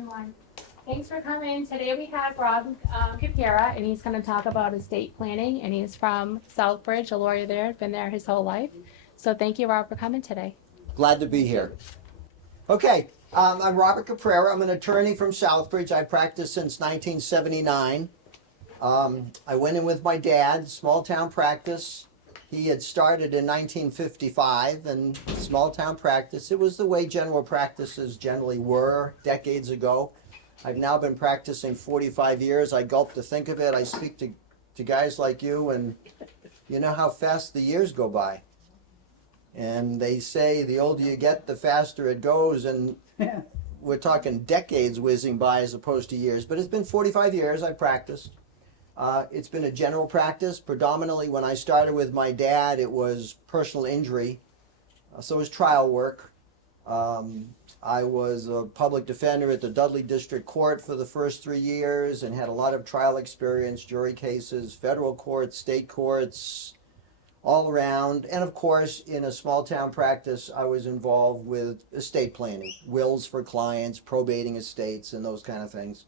everyone. Thanks for coming. Today we have Rob Caprera, and he's going to talk about estate planning, and he's from Southbridge, a lawyer there, been there his whole life. So thank you, Rob, for coming today. Glad to be here. Okay, I'm Robert Caprera. I'm an attorney from Southbridge. I practiced since 1979. I went in with my dad, small town practice. He had started in 1955, and small town practice, it was the way general practices generally were decades ago. I've now been practicing 45 years. I gulp to think of it. I speak to guys like you, and you know how fast the years go by. And they say the older you get, the faster it goes, and we're talking decades whizzing by as opposed to years. But it's been 45 years I've practiced. It's been a general practice. Predominantly when I started with my dad, it was personal injury. So it was trial work. I was a public defender at the Dudley District Court for the first 3 years and had a lot of trial experience, jury cases, federal courts, state courts, all around. And of course, in a small town practice, I was involved with estate planning, wills for clients, probating estates, and those kind of things.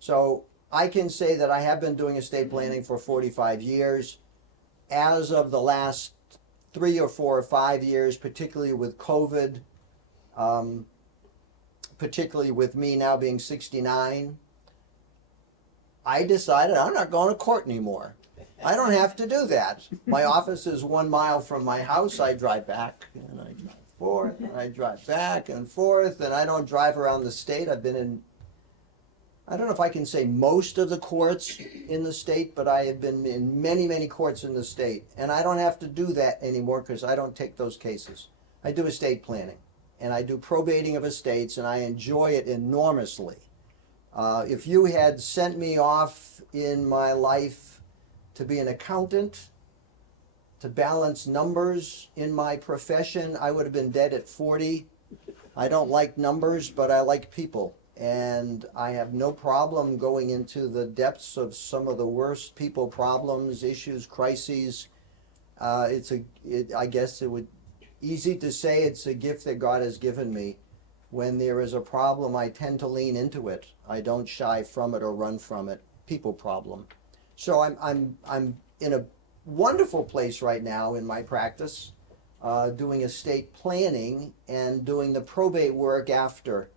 So I can say that I have been doing estate planning for 45 years. As of the last 3 or 4 or 5 years, particularly with COVID, particularly with me now being 69, I decided I'm not going to court anymore. I don't have to do that. My office is 1 mile from my house. I drive back and I drive forth and I drive back and forth, and I don't drive around the state. I've been in, I don't know if I can say most of the courts in the state, but I have been in many, many courts in the state. And I don't have to do that anymore because I don't take those cases. I do estate planning and I do probating of estates, and I enjoy it enormously. If you had sent me off in my life to be an accountant, to balance numbers in my profession, I would have been dead at 40. I don't like numbers, but I like people. And I have no problem going into the depths of some of the worst people problems, issues, crises. I guess it would easy to say it's a gift that God has given me. When there is a problem, I tend to lean into it. I don't shy from it or run from it. People problem. So I'm in a wonderful place right now in my practice, doing estate planning and doing the probate work after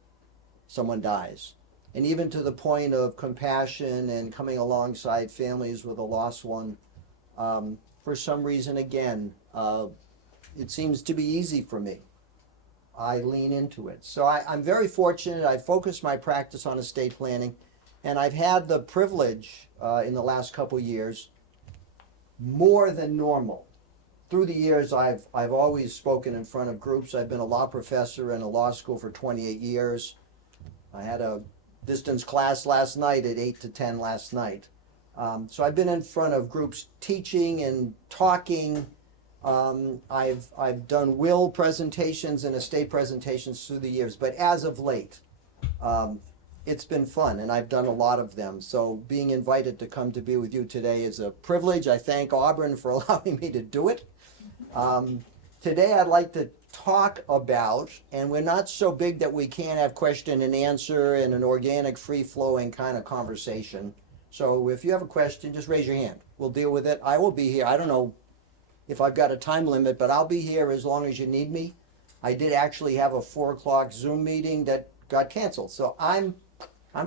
someone dies, and even to the point of compassion and coming alongside families with a lost one. For some reason, again, it seems to be easy for me. I lean into it. So I'm very fortunate. I focus my practice on estate planning, and I've had the privilege in the last couple years, more than normal. Through the years, I've always spoken in front of groups. I've been a law professor in a law school for 28 years. I had a distance class last night at 8 to 10 last night. So I've been in front of groups teaching and talking. I've done will presentations and estate presentations through the years, but as of late, it's been fun, and I've done a lot of them. So being invited to come to be with you today is a privilege. I thank Auburn for allowing me to do it. Today I'd like to talk about, and we're not so big that we can't have question and answer and an organic, free-flowing kind of conversation. So if you have a question, just raise your hand. We'll deal with it. I will be here. I don't know if I've got a time limit, but I'll be here as long as you need me. I did actually have a 4 o'clock Zoom meeting that got canceled, so I'm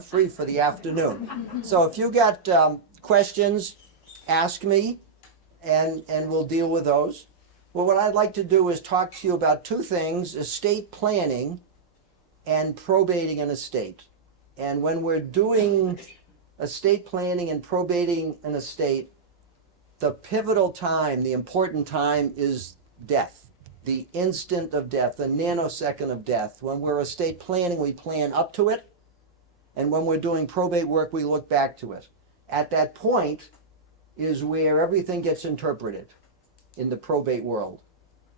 free for the afternoon. So if you got questions, ask me, and we'll deal with those. Well, what I'd like to do is talk to you about 2 things: estate planning and probating an estate. And when we're doing estate planning and probating an estate, the pivotal time, the important time is death, the instant of death, the nanosecond of death. When we're estate planning, we plan up to it. And when we're doing probate work, we look back to it. At that point is where everything gets interpreted in the probate world.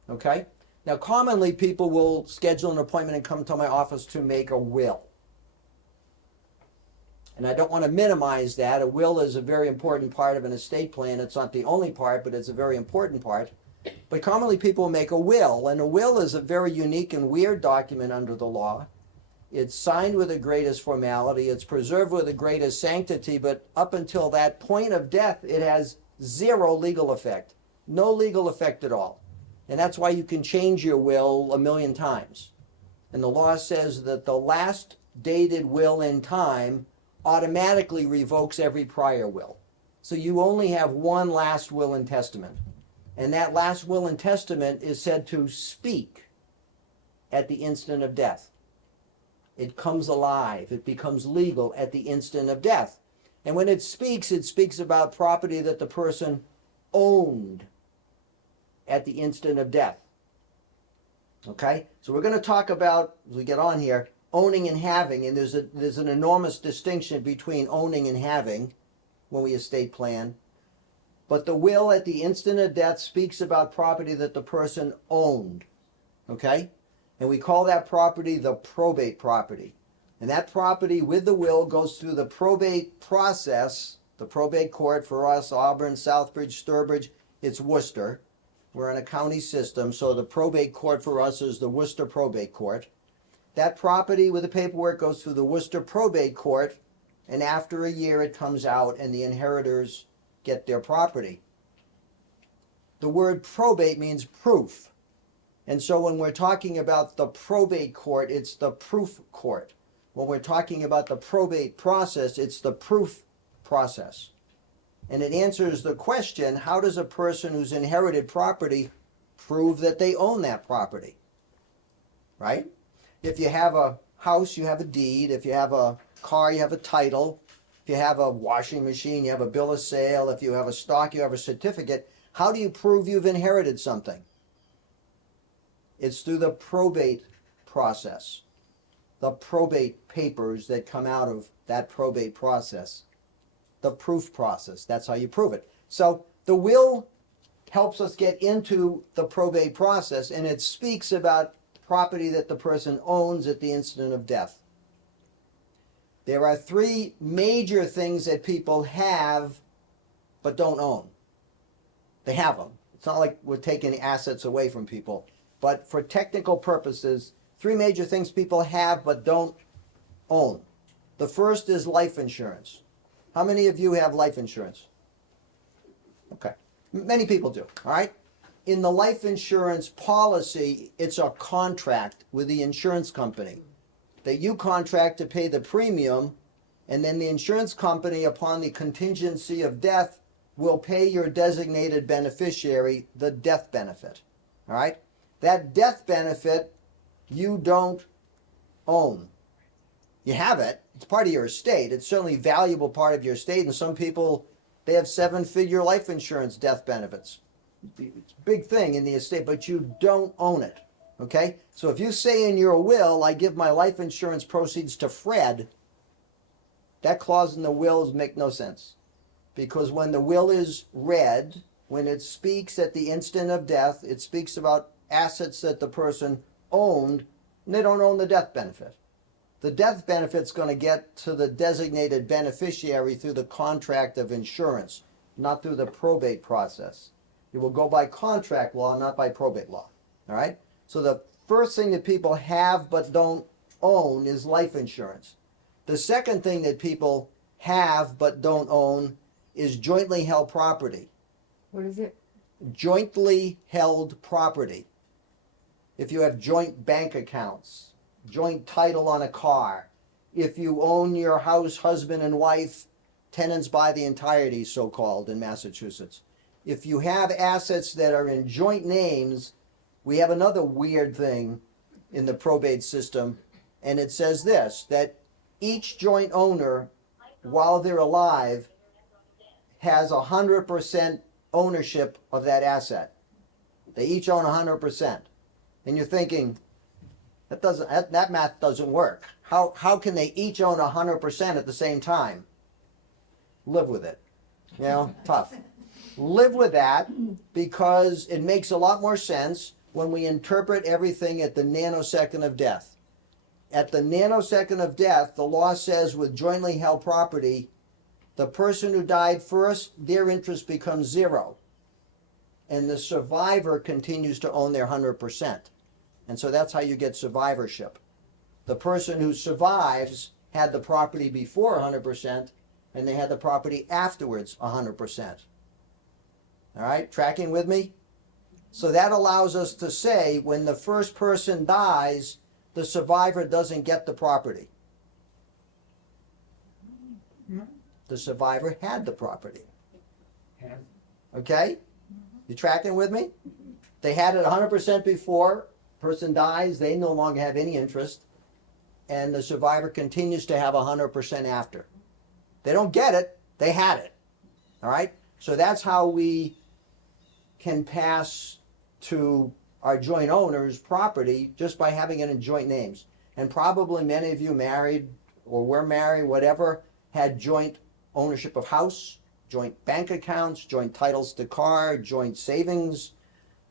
Okay? Now, commonly people will schedule an appointment and come to my office to make a will. And I don't want to minimize that. A will is a very important part of an estate plan. It's not the only part, but it's a very important part. But commonly people make a will, and a will is a very unique and weird document under the law. It's signed with the greatest formality. It's preserved with the greatest sanctity. But up until that point of death, it has zero legal effect. No legal effect at all. And that's why you can change your will 1,000,000 times. And the law says that the last dated will in time automatically revokes every prior will. So you only have one last will and testament. And that last will and testament is said to speak at the instant of death. It comes alive. It becomes legal at the instant of death. And when it speaks about property that the person owned at the instant of death. Okay? So we're going to talk about, as we get on here, owning and having. And there's an enormous distinction between owning and having when we estate plan. But the will at the instant of death speaks about property that the person owned. Okay? And we call that property the probate property. And that property with the will goes through the probate process, the probate court for us, Auburn, Southbridge, Sturbridge, it's Worcester. We're in a county system, so the probate court for us is the Worcester Probate Court. That property with the paperwork goes through the Worcester Probate Court, and after a year it comes out and the inheritors get their property. The word probate means proof. And so when we're talking about the probate court, it's the proof court. When we're talking about the probate process, it's the proof process. And it answers the question, how does a person who's inherited property prove that they own that property? Right? If you have a house, you have a deed. If you have a car, you have a title. If you have a washing machine, you have a bill of sale. If you have a stock, you have a certificate. How do you prove you've inherited something? It's through the probate process. The probate papers that come out of that probate process. The proof process. That's how you prove it. So the will helps us get into the probate process, and it speaks about property that the person owns at the instant of death. There are three major things that people have but don't own. They have them. It's not like we're taking assets away from people. But for technical purposes, three major things people have but don't own. The first is life insurance. How many of you have life insurance? Okay. Many people do, all right? In the life insurance policy, it's a contract with the insurance company that you contract to pay the premium, and then the insurance company, upon the contingency of death, will pay your designated beneficiary the death benefit, all right? That death benefit you don't own. You have it. It's part of your estate. It's certainly a valuable part of your estate. And some people, they have 7-figure life insurance death benefits. It's a big thing in the estate, but you don't own it. Okay? So if you say in your will, I give my life insurance proceeds to Fred, that clause in the will makes no sense. Because when the will is read, when it speaks at the instant of death, it speaks about assets that the person owned, and they don't own the death benefit. The death benefit's going to get to the designated beneficiary through the contract of insurance, not through the probate process. It will go by contract law, not by probate law. All right? So the first thing that people have but don't own is life insurance. The second thing that people have but don't own is jointly held property. What is it? Jointly held property. If you have joint bank accounts, joint title on a car, if you own your house, husband and wife, tenants by the entirety, so-called, in Massachusetts. If you have assets that are in joint names, we have another weird thing in the probate system, and it says this, that each joint owner, while they're alive, has 100% ownership of that asset. They each own 100%. And you're thinking, that math doesn't work. How can they each own 100% at the same time? Live with it. You know, tough. Live with that, because it makes a lot more sense when we interpret everything at the nanosecond of death. At the nanosecond of death, the law says with jointly held property, the person who died first, their interest becomes 0. And the survivor continues to own their 100%. And so that's how you get survivorship. The person who survives had the property before 100%, and they had the property afterwards 100%. All right, tracking with me? So that allows us to say when the first person dies, the survivor doesn't get the property. The survivor had the property. Okay? You tracking with me? They had it 100% before. Person dies, they no longer have any interest. And the survivor continues to have 100% after. They don't get it, they had it. All right? So that's how we can pass to our joint owners property just by having it in joint names. And probably many of you married or were married, whatever, had joint ownership of house, joint bank accounts, joint titles to car, joint savings,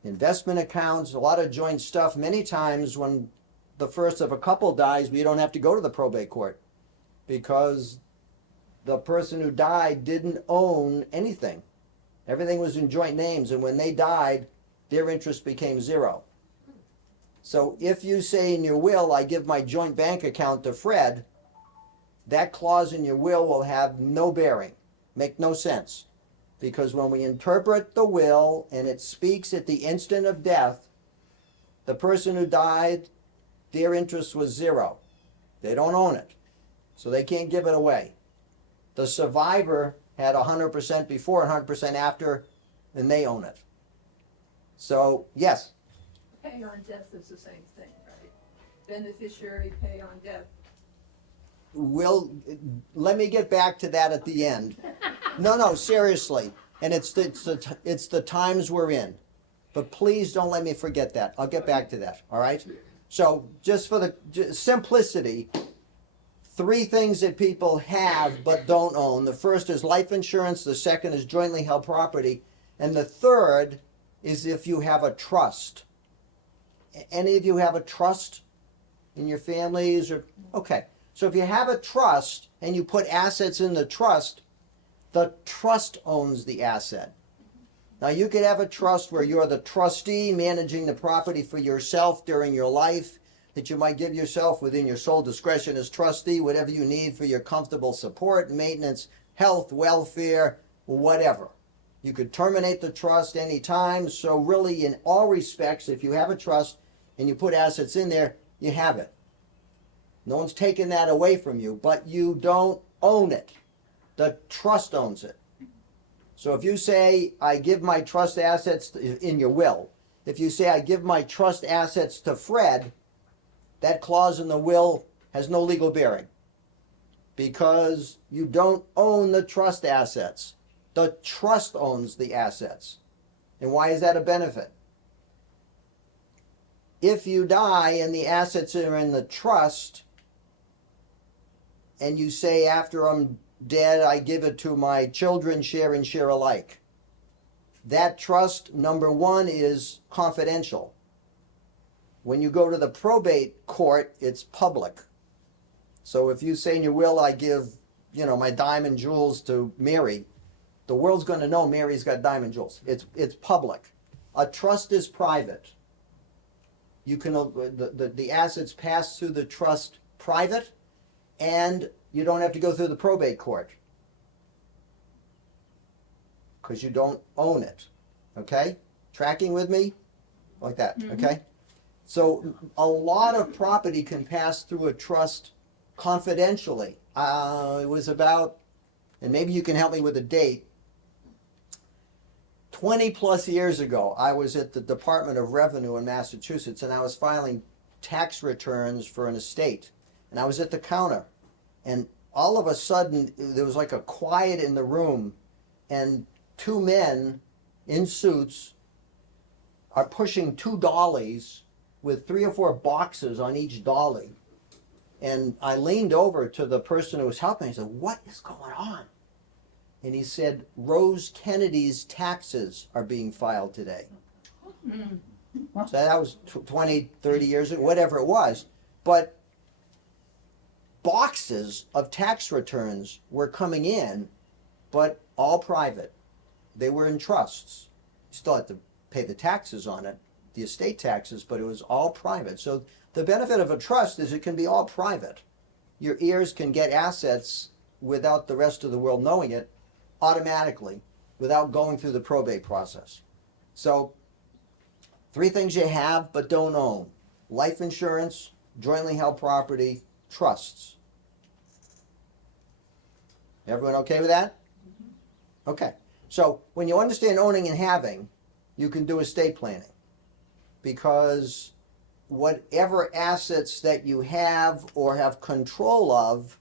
investment accounts, a lot of joint stuff. Many times when the first of a couple dies, we don't have to go to the probate court because the person who died didn't own anything. Everything was in joint names, and when they died, their interest became zero. So if you say in your will, I give my joint bank account to Fred, that clause in your will have no bearing, make no sense. Because when we interpret the will and it speaks at the instant of death, the person who died, their interest was zero. They don't own it, so they can't give it away. The survivor had 100% before and 100% after, and they own it. So, yes? Pay on death is the same thing, right? Beneficiary pay on death. Let me get back to that at the end. No, seriously. And it's the times we're in. But please don't let me forget that. I'll get back to that, all right? So just for the simplicity, 3 things that people have but don't own. The first is life insurance. The second is jointly held property. And the third is if you have a trust. Any of you have a trust in your families? Okay. So if you have a trust and you put assets in the trust owns the asset. Now you could have a trust where you're the trustee managing the property for yourself during your life, that you might give yourself within your sole discretion as trustee, whatever you need for your comfortable support, maintenance, health, welfare, whatever. You could terminate the trust anytime. So really in all respects, if you have a trust and you put assets in there, you have it. No one's taking that away from you, but you don't own it. The trust owns it. So if you say, I give my trust assets in your will, if you say, I give my trust assets to Fred, that clause in the will has no legal bearing because you don't own the trust assets. The trust owns the assets. And why is that a benefit? If you die and the assets are in the trust, and you say after I'm dead, I give it to my children, share and share alike. That trust, number 1, is confidential. When you go to the probate court, it's public. So if you say in your will, I give, my diamond jewels to Mary, the world's going to know Mary's got diamond jewels. It's public. A trust is private. You can the assets pass through the trust private, and you don't have to go through the probate court because you don't own it. Okay? Tracking with me? Like that, okay? So a lot of property can pass through a trust confidentially. It was about, and maybe you can help me with a date, 20 plus years ago, I was at the Department of Revenue in Massachusetts, and I was filing tax returns for an estate. And I was at the counter, and all of a sudden, there was like a quiet in the room, and 2 men in suits are pushing 2 dollies with 3 or 4 boxes on each dolly. And I leaned over to the person who was helping. I said, "What is going on?" And he said, "Rose Kennedy's taxes are being filed today." So that was 20, 30 years ago, whatever it was. But boxes of tax returns were coming in, but all private. They were in trusts. You still had to pay the taxes on it, the estate taxes, but it was all private. So the benefit of a trust is it can be all private. Your heirs can get assets without the rest of the world knowing it automatically without going through the probate process. So 3 things you have but don't own: life insurance, jointly held property, trusts. Everyone okay with that? Okay. So when you understand owning and having, you can do estate planning, because whatever assets that you have or have control of,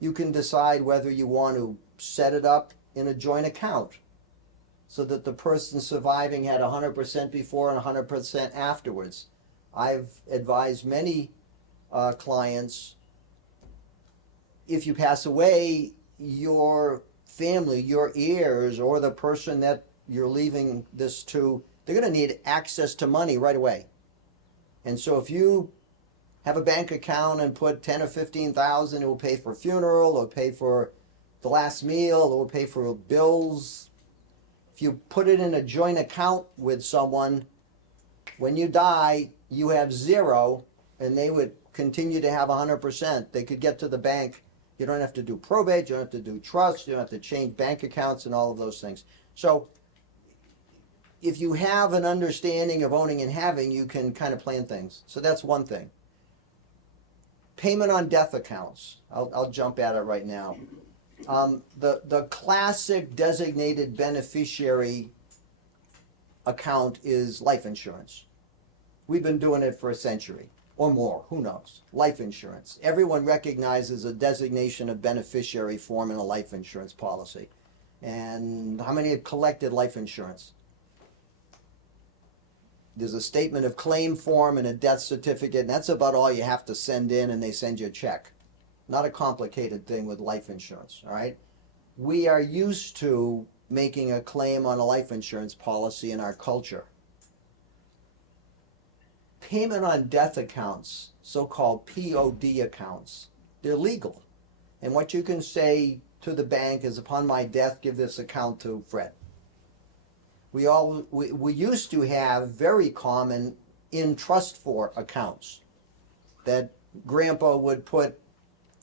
you can decide whether you want to set it up in a joint account so that the person surviving had 100% before and 100% afterwards. I've advised many clients, if you pass away, your family, your heirs, or the person that you're leaving this to, they're going to need access to money right away. And so if you have a bank account and put 10 or 15,000, it will pay for a funeral, or pay for the last meal, or will pay for bills. If you put it in a joint account with someone, when you die, you have 0, and they would continue to have 100%. They could get to the bank. You don't have to do probate, you don't have to do trust, you don't have to change bank accounts and all of those things. So if you have an understanding of owning and having, you can kind of plan things. So that's one thing. Payment on death accounts. I'll jump at it right now. The classic designated beneficiary account is life insurance. We've been doing it for a century or more, who knows? Life insurance. Everyone recognizes a designation of beneficiary form in a life insurance policy. And how many have collected life insurance? There's a statement of claim form and a death certificate, and that's about all you have to send in, and they send you a check. Not a complicated thing with life insurance, all right? We are used to making a claim on a life insurance policy in our culture. Payment on death accounts, so-called POD accounts, they're legal. And what you can say to the bank is, upon my death, give this account to Fred. We used to have very common in trust for accounts that grandpa would put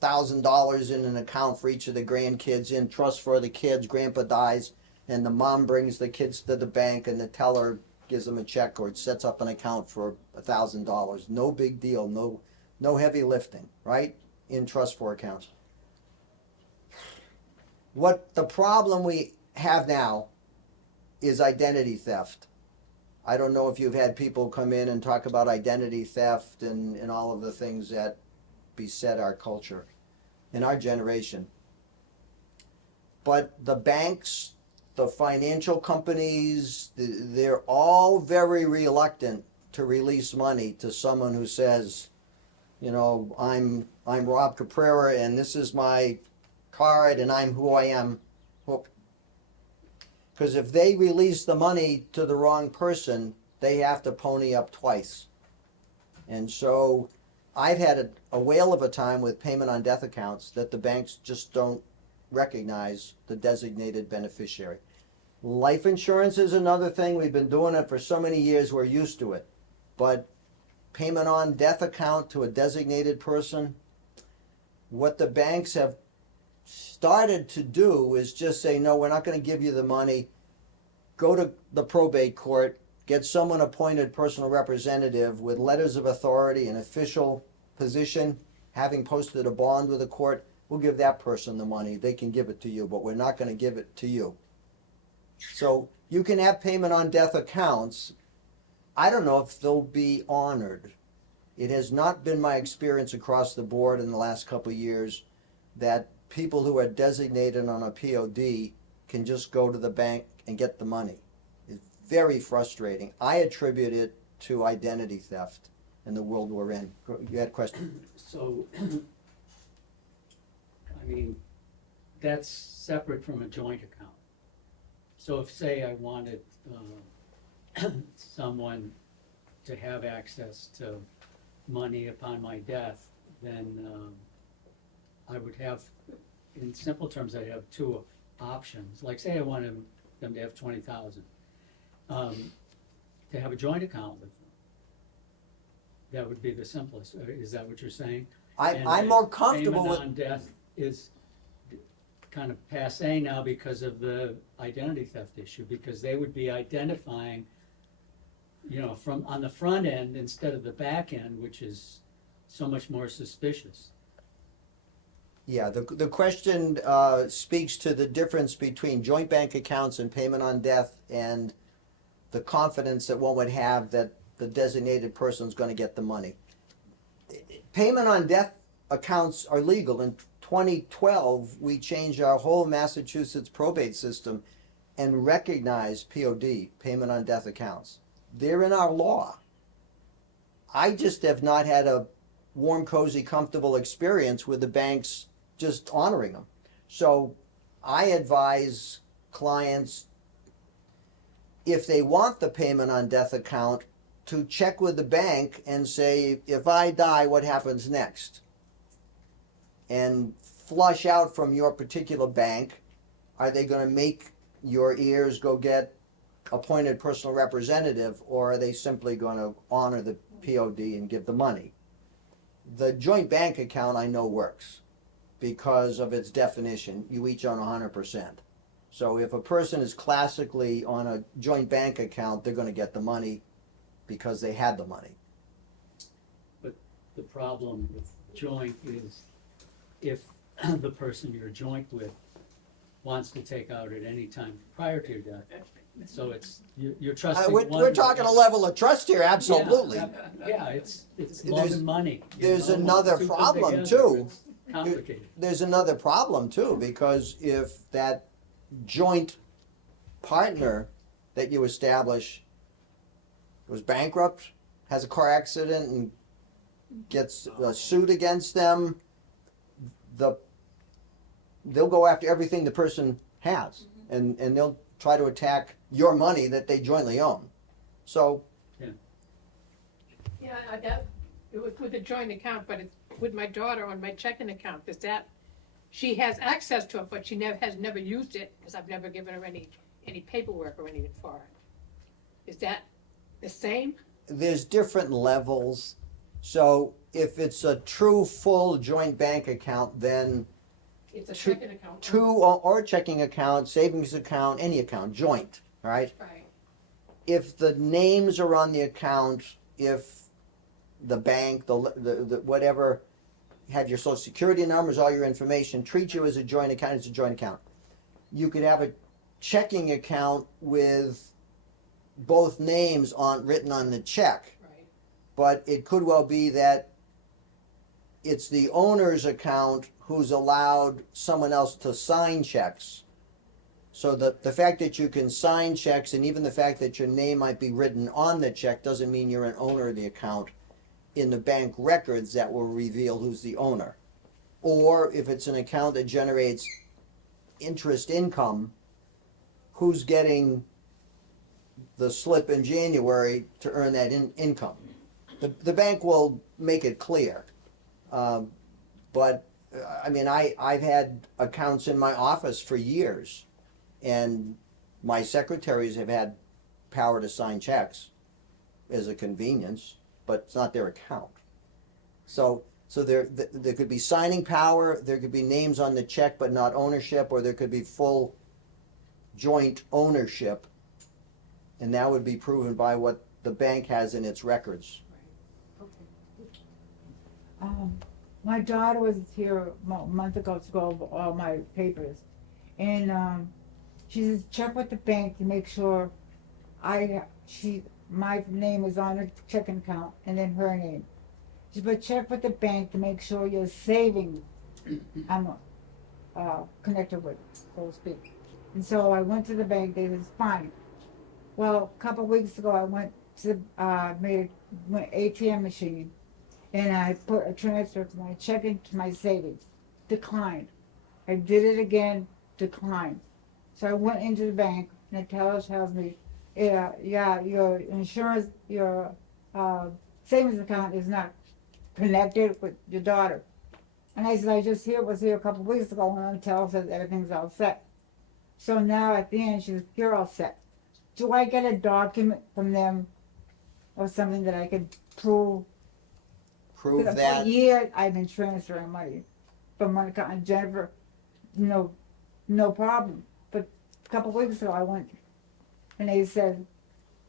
$1,000 in an account for each of the grandkids in trust for the kids. Grandpa dies, and the mom brings the kids to the bank, and the teller gives them a check or sets up an account for $1,000. No big deal, no heavy lifting, right? In trust for accounts. What the problem we have now is identity theft. I don't know if you've had people come in and talk about identity theft and all of the things that beset our culture in our generation. But the banks, the financial companies, they're all very reluctant to release money to someone who says, you know, I'm Rob Caprera and this is my card and I'm who I am. Because if they release the money to the wrong person, they have to pony up twice. And so I've had a whale of a time with payment on death accounts that the banks just don't recognize the designated beneficiary. Life insurance is another thing. We've been doing it for so many years, we're used to it. But payment on death account to a designated person, what the banks have started to do is just say, no, we're not going to give you the money. Go to the probate court, get someone appointed personal representative with letters of authority and official position, having posted a bond with the court. We'll give that person the money. They can give it to you, but we're not going to give it to you. So you can have payment on death accounts. I don't know if they'll be honored. It has not been my experience across the board in the last couple of years that people who are designated on a POD can just go to the bank and get the money. It's very frustrating. I attribute it to identity theft in the world we're in. You had a question? So, I mean, that's separate from a joint account. So if, say, I wanted someone to have access to money upon my death, then I would have, in simple terms, I'd have 2 options. Like, say I wanted them to have 20,000. To to have a joint account with them. That would be the simplest, is that what you're saying? And I'm more comfortable payment with, on death is kind of passé now because of the identity theft issue, because they would be identifying, you know, from, on the front end instead of the back end, which is so much more suspicious. yeah, the question speaks to the difference between joint bank accounts and payment on death and the confidence that one would have that the designated person is going to get the money. Payment on death accounts are legal. In 2012, we changed our whole Massachusetts probate system and recognized POD, payment on death accounts. They're in our law. I just have not had a warm, cozy, comfortable experience with the banks just honoring them. So I advise clients, if they want the payment on death account, to check with the bank and say, if I die, what happens next? And flush out from your particular bank, are they going to make your heirs go get appointed personal representative, or are they simply going to honor the POD and give the money? The joint bank account I know works because of its definition. You each own 100%. So if a person is classically on a joint bank account, they're going to get the money because they had the money. But the problem with joint is if the person you're joint with wants to take out at any time prior to your death. So it's, you're trusting one. We're talking a level of trust here, absolutely. Yeah, it's love and money. you There's know, another two put problem, together, too. it's complicated. There's another problem too, because if that joint partner that you establish was bankrupt, has a car accident and gets a suit against them, they'll go after everything the person has, and they'll try to attack your money that they jointly own. So Yeah, it was with a joint account, but it's with my daughter on my checking account, is that, she has access to it, but she has never used it, because I've never given her any paperwork or anything for it. Is that the same? there's different levels. So if it's a true full joint bank account, then It's a Two- checking account. two or checking account, savings account, any account, joint, right? Right, If the names are on the account, if the bank, the whatever, have your social security numbers, all your information, treat you as a joint account, it's a joint account. You could have a checking account with both names written on the check, right. but it could well be that it's the owner's account who's allowed someone else to sign checks. So the fact that you can sign checks, and even the fact that your name might be written on the check, doesn't mean you're an owner of the account. In the bank records, that will reveal who's the owner. Or if it's an account that generates interest income, who's getting the slip in January to earn that income. The bank will make it clear. But I mean, I've had accounts in my office for years, and my secretaries have had power to sign checks as a convenience, but it's not their account. So there could be signing power, there could be names on the check but not ownership, or there could be full joint ownership, and that would be proven by what the bank has in its records. My daughter was here a month ago to go over all my papers, and she says check with the bank to make sure my name is on the checking account and then her name. She said, but check with the bank to make sure your savings I'm connected with, so to speak. And so I went to the bank. They said fine. Well, a couple of weeks ago, I went to made an ATM machine. And I put a transfer to my checking to my savings. Declined. I did it again, declined. So I went into the bank and the teller tells me, yeah, your insurance, your savings account is not connected with your daughter. And I said, I just was here a couple of weeks ago and the teller says everything's all set. So now at the end she says, you're all set. Do I get a document from them or something that I could prove. Prove 'Cause for that. years, I've been transferring money from one account, and Jennifer, no problem. But a couple of weeks ago, I went, and they said,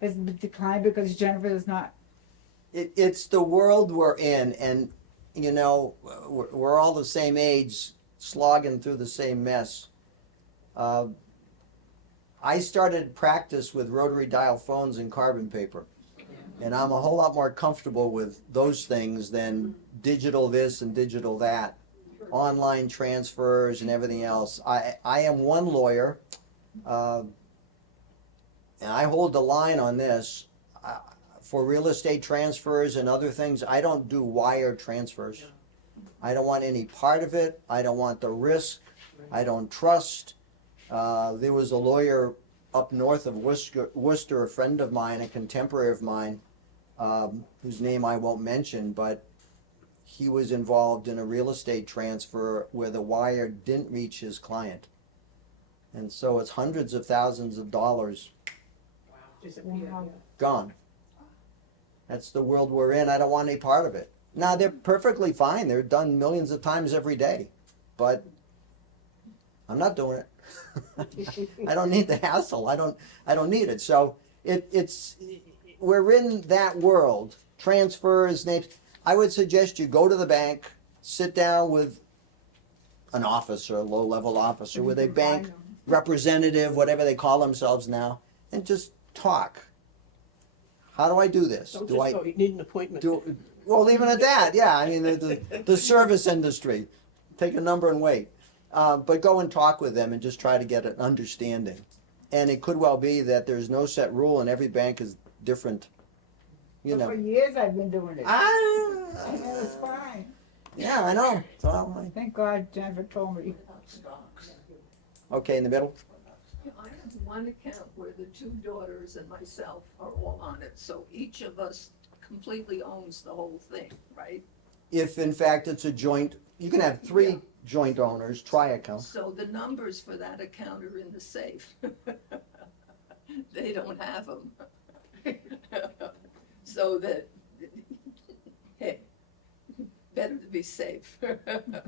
it's declined because Jennifer is not. It's the world we're in, and we're all the same age, slogging through the same mess. I started practice with rotary dial phones and carbon paper, and I'm a whole lot more comfortable with those things than digital this and digital that, online transfers and everything else. I am one lawyer, and I hold the line on this. For real estate transfers and other things, I don't do wire transfers. I don't want any part of it. I don't want the risk. I don't trust. There was a lawyer up north of Worcester, a friend of mine, a contemporary of mine, whose name I won't mention, but he was involved in a real estate transfer where the wire didn't reach his client. And so it's hundreds of thousands of dollars Disappeared, Wow. yeah. gone. That's the world we're in. I don't want any part of it. Now, they're perfectly fine. They're done millions of times every day. But I'm not doing it. I don't need the hassle. I don't need it. So we're in that world. Transfers, names. I would suggest you go to the bank, sit down with an officer, a low-level officer, with a bank representative, whatever they call themselves now, and just talk. How do I do this? Don't Do just I go, you need an appointment. well, even at that, yeah. I mean, the service industry, take a number and wait. But go and talk with them and just try to get an understanding. And it could well be that there's no set rule and every bank is different. You But for know. years, I've been doing it. Yeah, it's fine. Yeah, I know. So, Thank God Jennifer told me. okay, in the middle. I have one account where the two daughters and myself are all on it, so each of us completely owns the whole thing, right? If in fact it's a joint, you can have three joint owners, tri-account. So the numbers for that account are in the safe. They don't have them. So that, hey, better to be safe.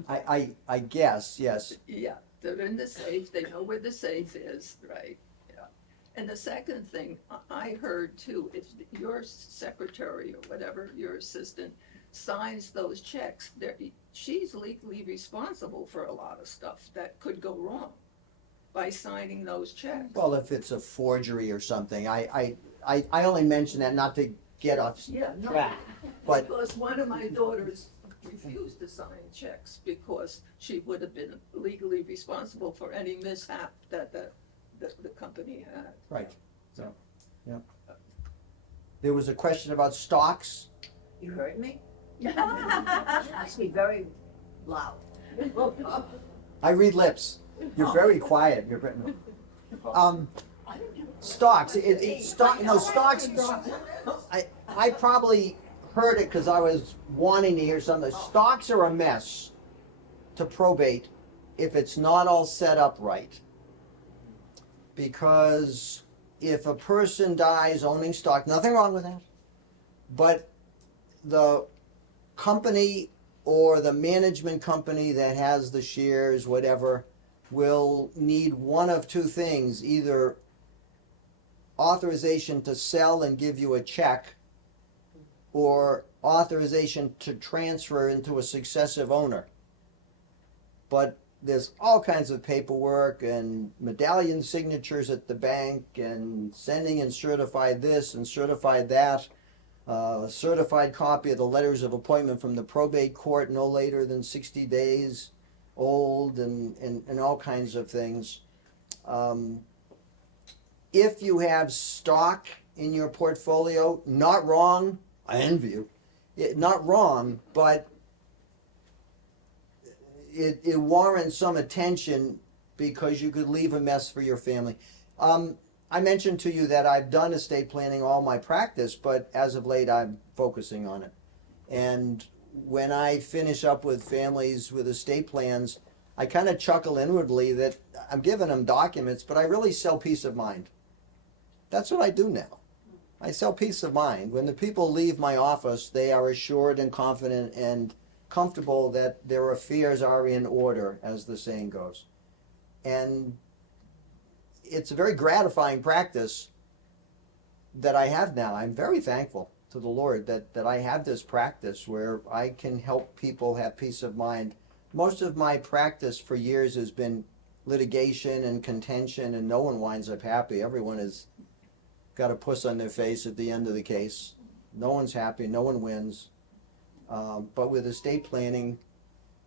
I guess, yes. Yeah, they're in the safe, they know where the safe is, right, yeah. And the second thing, I heard too, if your secretary or whatever, your assistant, signs those checks, she's legally responsible for a lot of stuff that could go wrong by signing those checks. Well, if it's a forgery or something, I only mention that not to get off Yeah, no, track, but because one of my daughters refused to sign checks because she would have been legally responsible for any mishap that the company had. right. So, yeah. There was a question about stocks. You heard me? Must be very loud. I read lips. You're very quiet. You're stocks. Stocks. I probably heard it because I was wanting to hear something. Stocks are a mess to probate if it's not all set up right. Because if a person dies owning stock, nothing wrong with that, but the company or the management company that has the shares, whatever, will need one of two things: either authorization to sell and give you a check, or authorization to transfer into a successive owner. But there's all kinds of paperwork and medallion signatures at the bank and sending and certified this and certified that. Certified copy of the letters of appointment from the probate court no later than 60 days old and all kinds of things. If you have stock in your portfolio, not wrong, I envy you, not wrong, but it warrants some attention because you could leave a mess for your family. I mentioned to you that I've done estate planning all my practice, but as of late I'm focusing on it. And when I finish up with families with estate plans, I kind of chuckle inwardly that I'm giving them documents, but I really sell peace of mind. That's what I do now. I sell peace of mind. When the people leave my office, they are assured and confident and comfortable that their affairs are in order, as the saying goes. And it's a very gratifying practice that I have now. I'm very thankful to the Lord that I have this practice where I can help people have peace of mind. Most of my practice for years has been litigation and contention, and no one winds up happy. Everyone has got a puss on their face at the end of the case. No one's happy, no one wins. But with estate planning,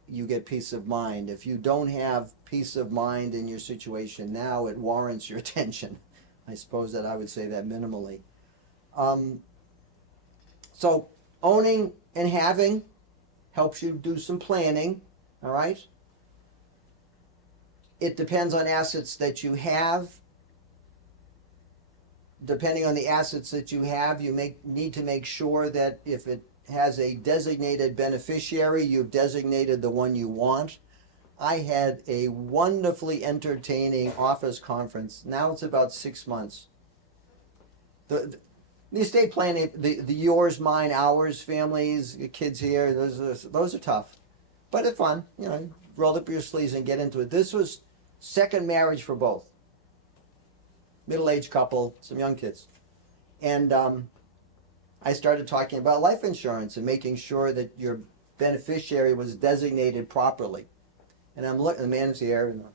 you get peace of mind. If you don't have peace of mind in your situation now, it warrants your attention. I suppose that I would say that minimally. So owning and having helps you do some planning, all right? It depends on assets that you have. Depending on the assets that you have, you need to make sure that if it has a designated beneficiary, you've designated the one you want. I had a wonderfully entertaining office conference. Now it's about 6 months. The estate planning, the yours, mine, ours, families, your kids here, those are tough. But it's fun, you know, roll up your sleeves and get into it. This was second marriage for both. Middle-aged couple, some young kids. And I started talking about life insurance and making sure that your beneficiary was designated properly. And I'm looking, the man's here and the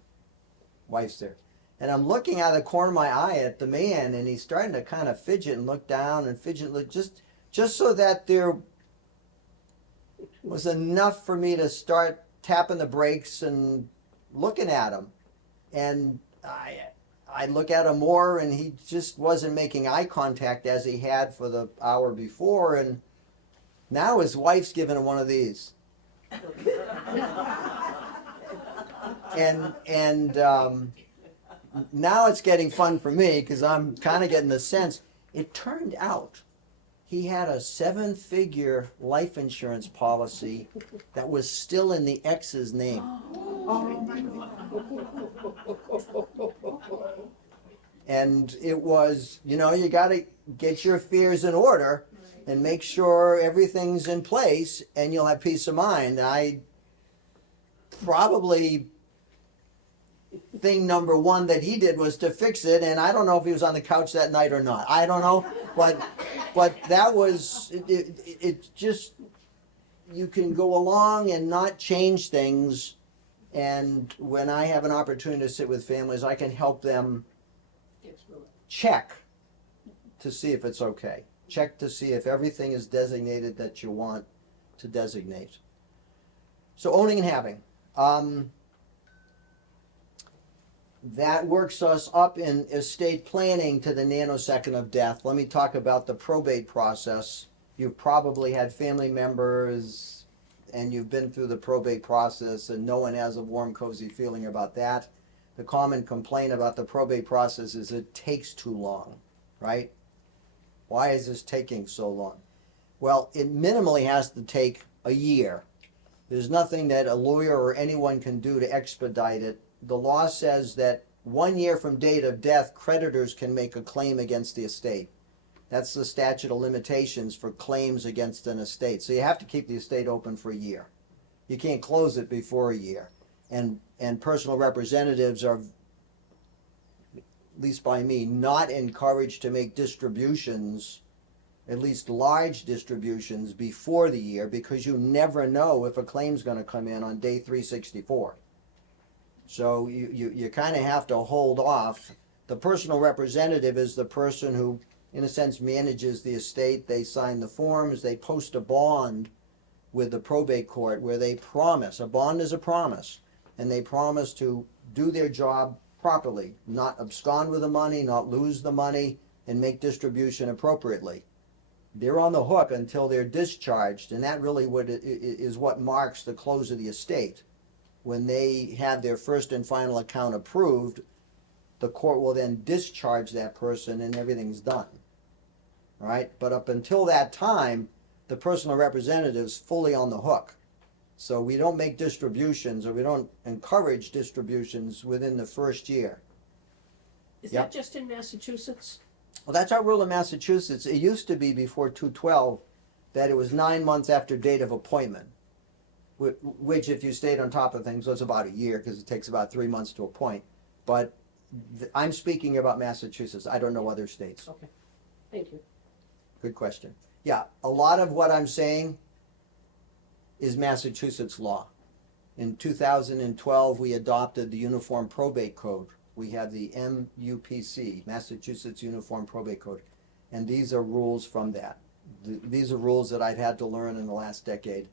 wife's there. And I'm looking out of the corner of my eye at the man, and he's starting to kind of fidget and look down and fidget, just so that there was enough for me to start tapping the brakes and looking at him. And I look at him more, and he just wasn't making eye contact as he had for the hour before. And now his wife's giving him one of these. And now it's getting fun for me because I'm kind of getting the sense. It turned out he had a 7-figure life insurance policy that was still in the ex's name. And it was, you know, you got to get your fears in order and make sure everything's in place, and you'll have peace of mind. I probably, thing number one that he did was to fix it, and I don't know if he was on the couch that night or not. I don't know, but that was, it just, you can go along and not change things, and when I have an opportunity to sit with families, I can help them check to see if it's okay. Check to see if everything is designated that you want to designate. So owning and having. That works us up in estate planning to the nanosecond of death. Let me talk about the probate process. You've probably had family members and you've been through the probate process, and no one has a warm, cozy feeling about that. The common complaint about the probate process is it takes too long, right? Why is this taking so long? Well, it minimally has to take a year. There's nothing that a lawyer or anyone can do to expedite it. The law says that 1 year from date of death, creditors can make a claim against the estate. That's the statute of limitations for claims against an estate. So you have to keep the estate open for a year. You can't close it before a year. And personal representatives are, at least by me, not encouraged to make distributions, at least large distributions, before the year, because you never know if a claim's going to come in on day 364. So you kind of have to hold off. The personal representative is the person who, in a sense, manages the estate. They sign the forms, they post a bond with the probate court where they promise, a bond is a promise, and they promise to do their job properly, not abscond with the money, not lose the money, and make distribution appropriately. They're on the hook until they're discharged, and that really is what marks the close of the estate. When they have their first and final account approved, the court will then discharge that person and everything's done. All right? But up until that time, the personal representative's fully on the hook. So we don't make distributions, or we don't encourage distributions within the first year. Is Yep. that just in Massachusetts? Well, that's our rule in Massachusetts. It used to be before 212 that it was 9 months after date of appointment, which if you stayed on top of things was about a year because it takes about 3 months to appoint. But I'm speaking about Massachusetts. I don't know other states. Okay, thank you. Good question. Yeah, a lot of what I'm saying is Massachusetts law. In 2012, we adopted the Uniform Probate Code. We have the MUPC, Massachusetts Uniform Probate Code. And these are rules from that. These are rules that I've had to learn in the last decade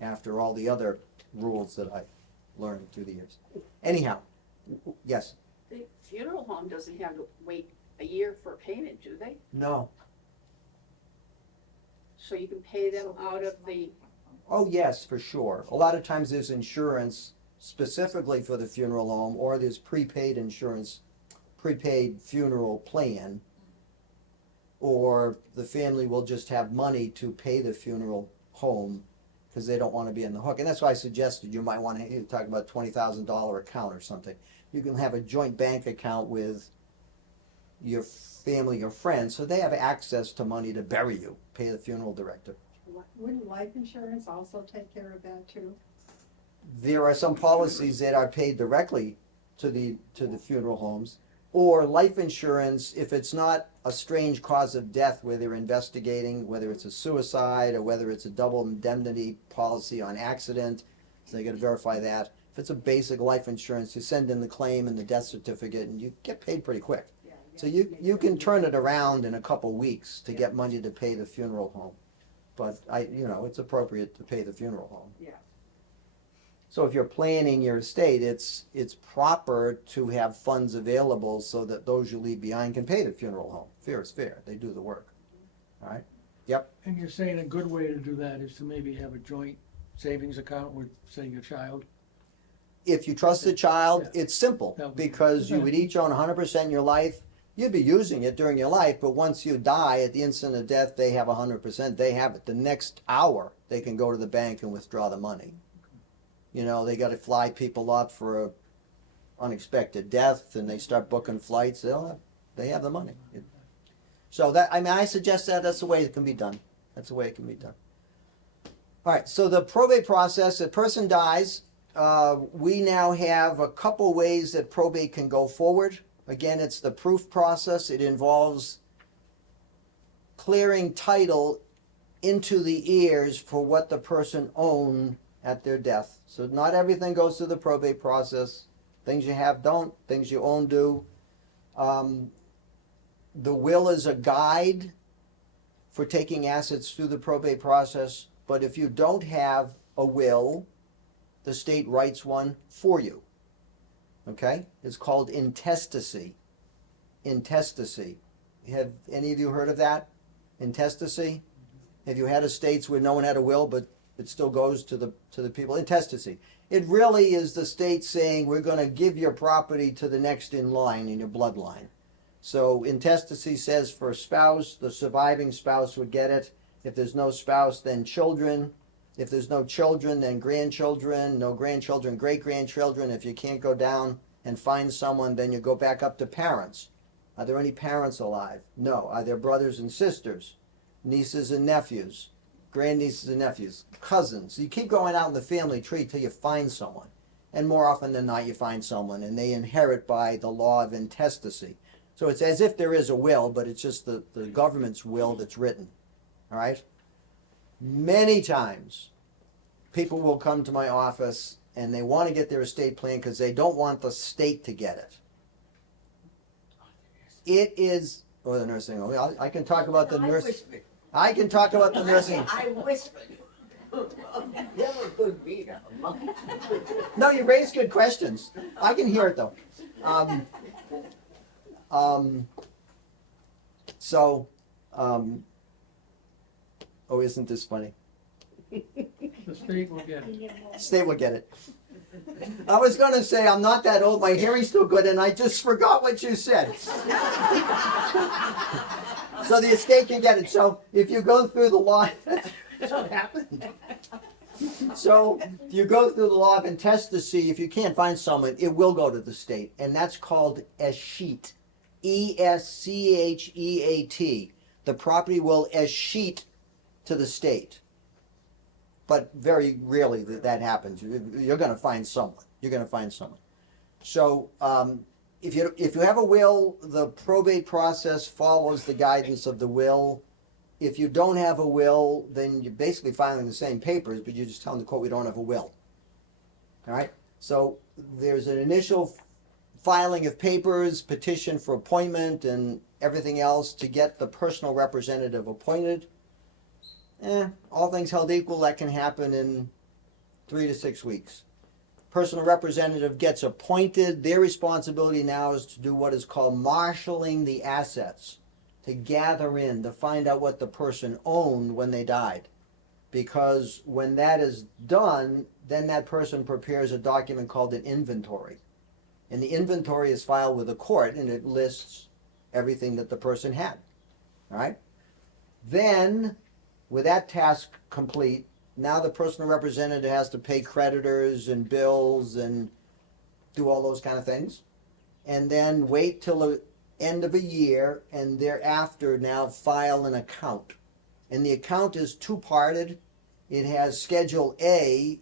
after all the other rules that I've learned through the years. Anyhow, yes? The funeral home doesn't have to wait a year for a payment, do they? No. So you can pay them out of the, Oh, yes, for sure. A lot of times there's insurance specifically for the funeral home, or there's prepaid insurance, prepaid funeral plan, or the family will just have money to pay the funeral home because they don't want to be in the hook. And that's why I suggested you might want to talk about $20,000 account or something. You can have a joint bank account with your family or friends, so they have access to money to bury you, pay the funeral director. Wouldn't life insurance also take care of that too? There are some policies that are paid directly to the funeral homes, or life insurance if it's not a strange cause of death where they're investigating whether it's a suicide or whether it's a double indemnity policy on accident, so they got to verify that. If it's a basic life insurance, you send in the claim and the death certificate and you get paid pretty quick. So you can turn it around in a couple weeks to get money to pay the funeral home. But it's appropriate to pay the funeral home. Yeah. So if you're planning your estate, it's proper to have funds available so that those you leave behind can pay the funeral home. Fair is fair. They do the work. All right? Yep. And you're saying a good way to do that is to maybe have a joint savings account with, say, your child? If you trust the child, it's simple That would be- because you would each own 100% in your life. You'd be using it during your life, but once you die, at the instant of death, they have 100%. They have it. The next hour, they can go to the bank and withdraw the money. They got to fly people up for a unexpected death, and they start booking flights. They have the money. So I suggest that's the way it can be done. That's the way it can be done. All right. So the probate process: a person dies. We now have a couple ways that probate can go forward. Again, it's the proof process. It involves clearing title into the heirs for what the person owned at their death. So not everything goes through the probate process. Things you have don't, things you own do. The will is a guide for taking assets through the probate process, but if you don't have a will, the state writes one for you. Okay? It's called intestacy. Intestacy. Have any of you heard of that? Intestacy? Have you had estates where no one had a will, but it still goes to the people? Intestacy. It really is the state saying we're going to give your property to the next in line in your bloodline. So intestacy says for a spouse, the surviving spouse would get it. If there's no spouse, then children. If there's no children, then grandchildren. No grandchildren, great-grandchildren. If you can't go down and find someone, then you go back up to parents. Are there any parents alive? No. Are there brothers and sisters? Nieces and nephews? Grandnieces and nephews? Cousins? You keep going out in the family tree till you find someone. And more often than not, you find someone, and they inherit by the law of intestacy. So it's as if there is a will, but it's just the government's will that's written. All right? Many times, people will come to my office and they want to get their estate plan because they don't want the state to get it. It is, or the nursing home. I can talk about the nursing. I can talk about the nursing. I whispered. You're a good reader. No, you raise good questions. I can hear it though. Oh, isn't this funny? The state will get it. State will get it. I was going to say I'm not that old. My hearing's still good, and I just forgot what you said. So the estate can get it. So if you go through the law, that's what happened. So if you go through the law of intestacy, if you can't find someone, it will go to the state, and that's called escheat. escheat. The property will escheat to the state. But very rarely that happens. You're going to find someone. You're going to find someone. So if you have a will, the probate process follows the guidance of the will. If you don't have a will, then you're basically filing the same papers, but you're just telling the court we don't have a will. All right? So there's an initial filing of papers, petition for appointment, and everything else to get the personal representative appointed. All things held equal, that can happen in 3 to 6 weeks. Personal representative gets appointed. Their responsibility now is to do what is called marshaling the assets, to gather in, to find out what the person owned when they died. Because when that is done, then that person prepares a document called an inventory. And the inventory is filed with the court, and it lists everything that the person had. All right? Then, with that task complete, now the personal representative has to pay creditors and bills and do all those kind of things. And then wait till the end of a year, and thereafter now file an account. And the account is two-parted. It has Schedule A,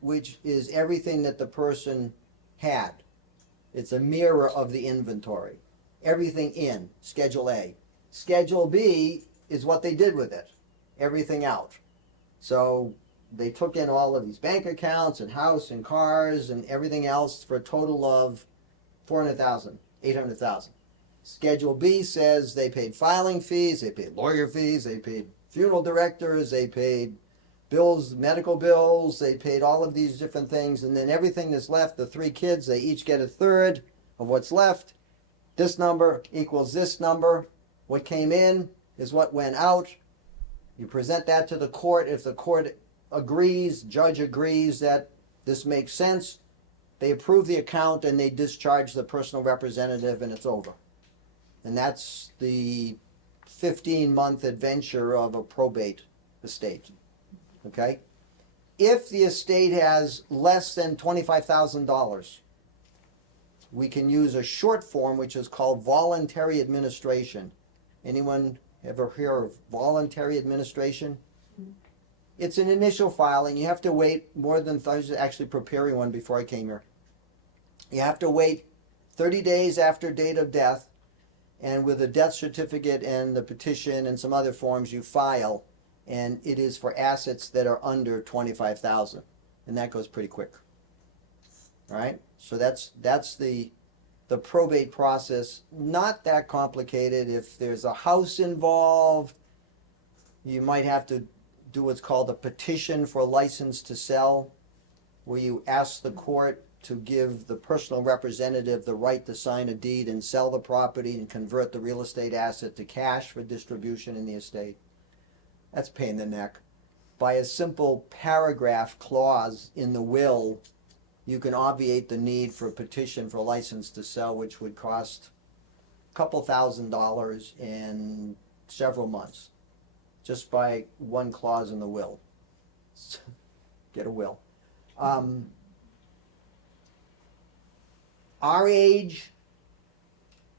which is everything that the person had. It's a mirror of the inventory. Everything in, Schedule A. Schedule B is what they did with it. Everything out. So they took in all of these bank accounts and house and cars and everything else for a total of $400,000, $800,000. Schedule B says they paid filing fees, they paid lawyer fees, they paid funeral directors, they paid bills, medical bills, they paid all of these different things, and then everything that's left, the 3 kids, they each get a third of what's left. This number equals this number. What came in is what went out. You present that to the court. If the court agrees, judge agrees that this makes sense, they approve the account and they discharge the personal representative, and it's over. And that's the 15-month adventure of a probate estate. Okay? If the estate has less than $25,000, we can use a short form which is called voluntary administration. Anyone ever hear of voluntary administration? It's an initial filing. You have to wait more than, I was actually preparing one before I came here. You have to wait 30 days after date of death, and with a death certificate and the petition and some other forms you file, and it is for assets that are under $25,000, and that goes pretty quick. All right? So that's the probate process. Not that complicated. If there's a house involved, you might have to do what's called a petition for a license to sell, where you ask the court to give the personal representative the right to sign a deed and sell the property and convert the real estate asset to cash for distribution in the estate. That's a pain in the neck. By a simple paragraph clause in the will, you can obviate the need for a petition for a license to sell, which would cost a couple $1,000s and several months, just by one clause in the will. Get a will. Our age,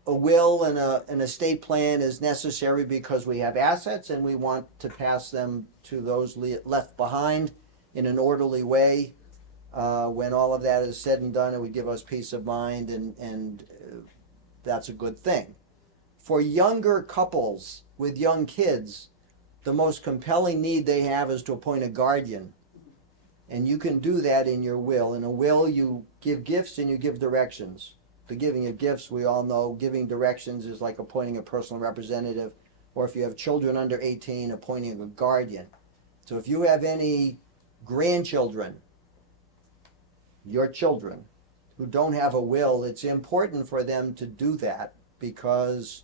a will and an estate plan is necessary because we have assets and we want to pass them to those left behind in an orderly way. When all of that is said and done, it would give us peace of mind, and that's a good thing. For younger couples with young kids, the most compelling need they have is to appoint a guardian. And you can do that in your will. In a will, you give gifts and you give directions. The giving of gifts, we all know, giving directions is like appointing a personal representative, or if you have children under 18, appointing a guardian. So if you have any grandchildren, your children, who don't have a will, it's important for them to do that, because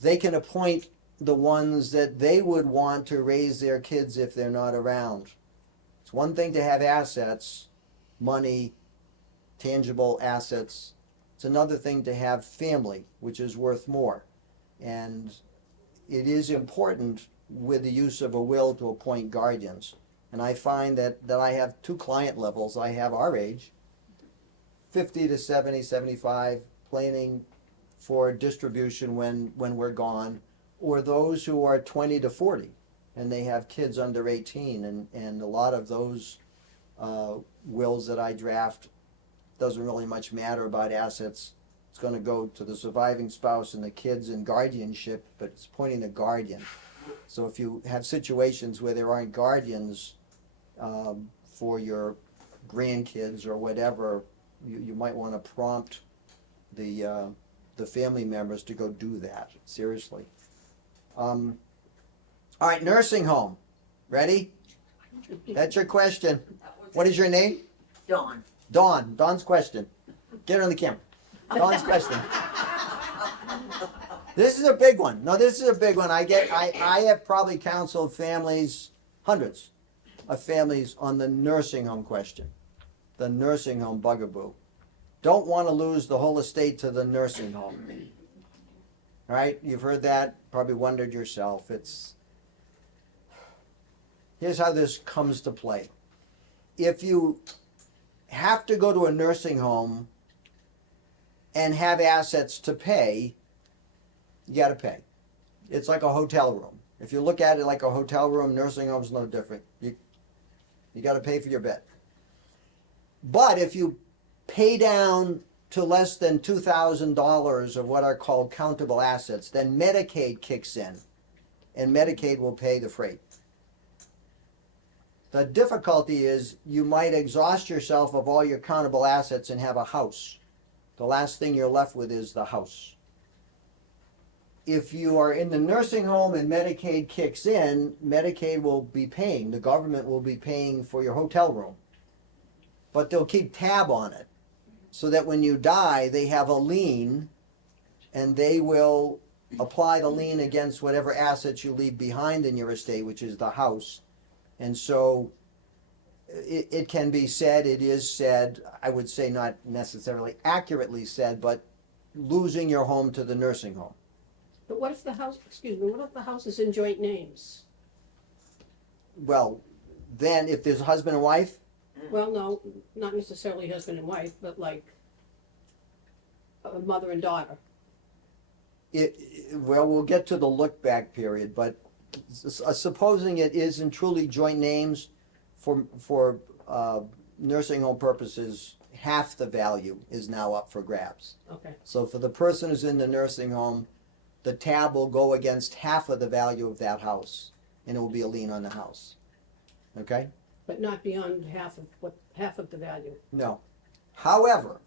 they can appoint the ones that they would want to raise their kids if they're not around. It's one thing to have assets, money, tangible assets. It's another thing to have family, which is worth more. And it is important with the use of a will to appoint guardians. And I find that I have 2 client levels. I have our age, 50 to 70, 75, planning for distribution when we're gone, or those who are 20 to 40 and they have kids under 18, and a lot of those wills that I draft doesn't really much matter about assets. It's going to go to the surviving spouse and the kids in guardianship, but it's appointing the guardian. So if you have situations where there aren't guardians for your grandkids or whatever, you might want to prompt the family members to go do that, seriously. All right, nursing home. Ready? That's your question. What is your name? Dawn. Dawn. Dawn's question. Get her on the camera. Dawn's question. This is a big one. No, this is a big one. I have probably counseled families, hundreds of families, on the nursing home question. The nursing home bugaboo. Don't want to lose the whole estate to the nursing home. All right, you've heard that, probably wondered yourself. Here's how this comes to play. If you have to go to a nursing home and have assets to pay, you got to pay. It's like a hotel room. If you look at it like a hotel room, nursing home's no different. You got to pay for your bed. But if you pay down to less than $2,000 of what are called countable assets, then Medicaid kicks in, and Medicaid will pay the freight. The difficulty is you might exhaust yourself of all your countable assets and have a house. The last thing you're left with is the house. If you are in the nursing home and Medicaid kicks in, Medicaid will be paying, the government will be paying for your hotel room. But they'll keep tab on it so that when you die, they have a lien, and they will apply the lien against whatever assets you leave behind in your estate, which is the house. And so it can be said, it is said, I would say not necessarily accurately said, but losing your home to the nursing home. But what if the house, excuse me, what if the house is in joint names? Well, then if there's a husband and wife, Well, no, not necessarily husband and wife, but like a mother and daughter. well, we'll get to the look back period, but supposing it isn't truly joint names for nursing home purposes, half the value is now up for grabs. Okay. So for the person who's in the nursing home, the tab will go against half of the value of that house, and it will be a lien on the house. Okay? But not beyond half of the value. No. However,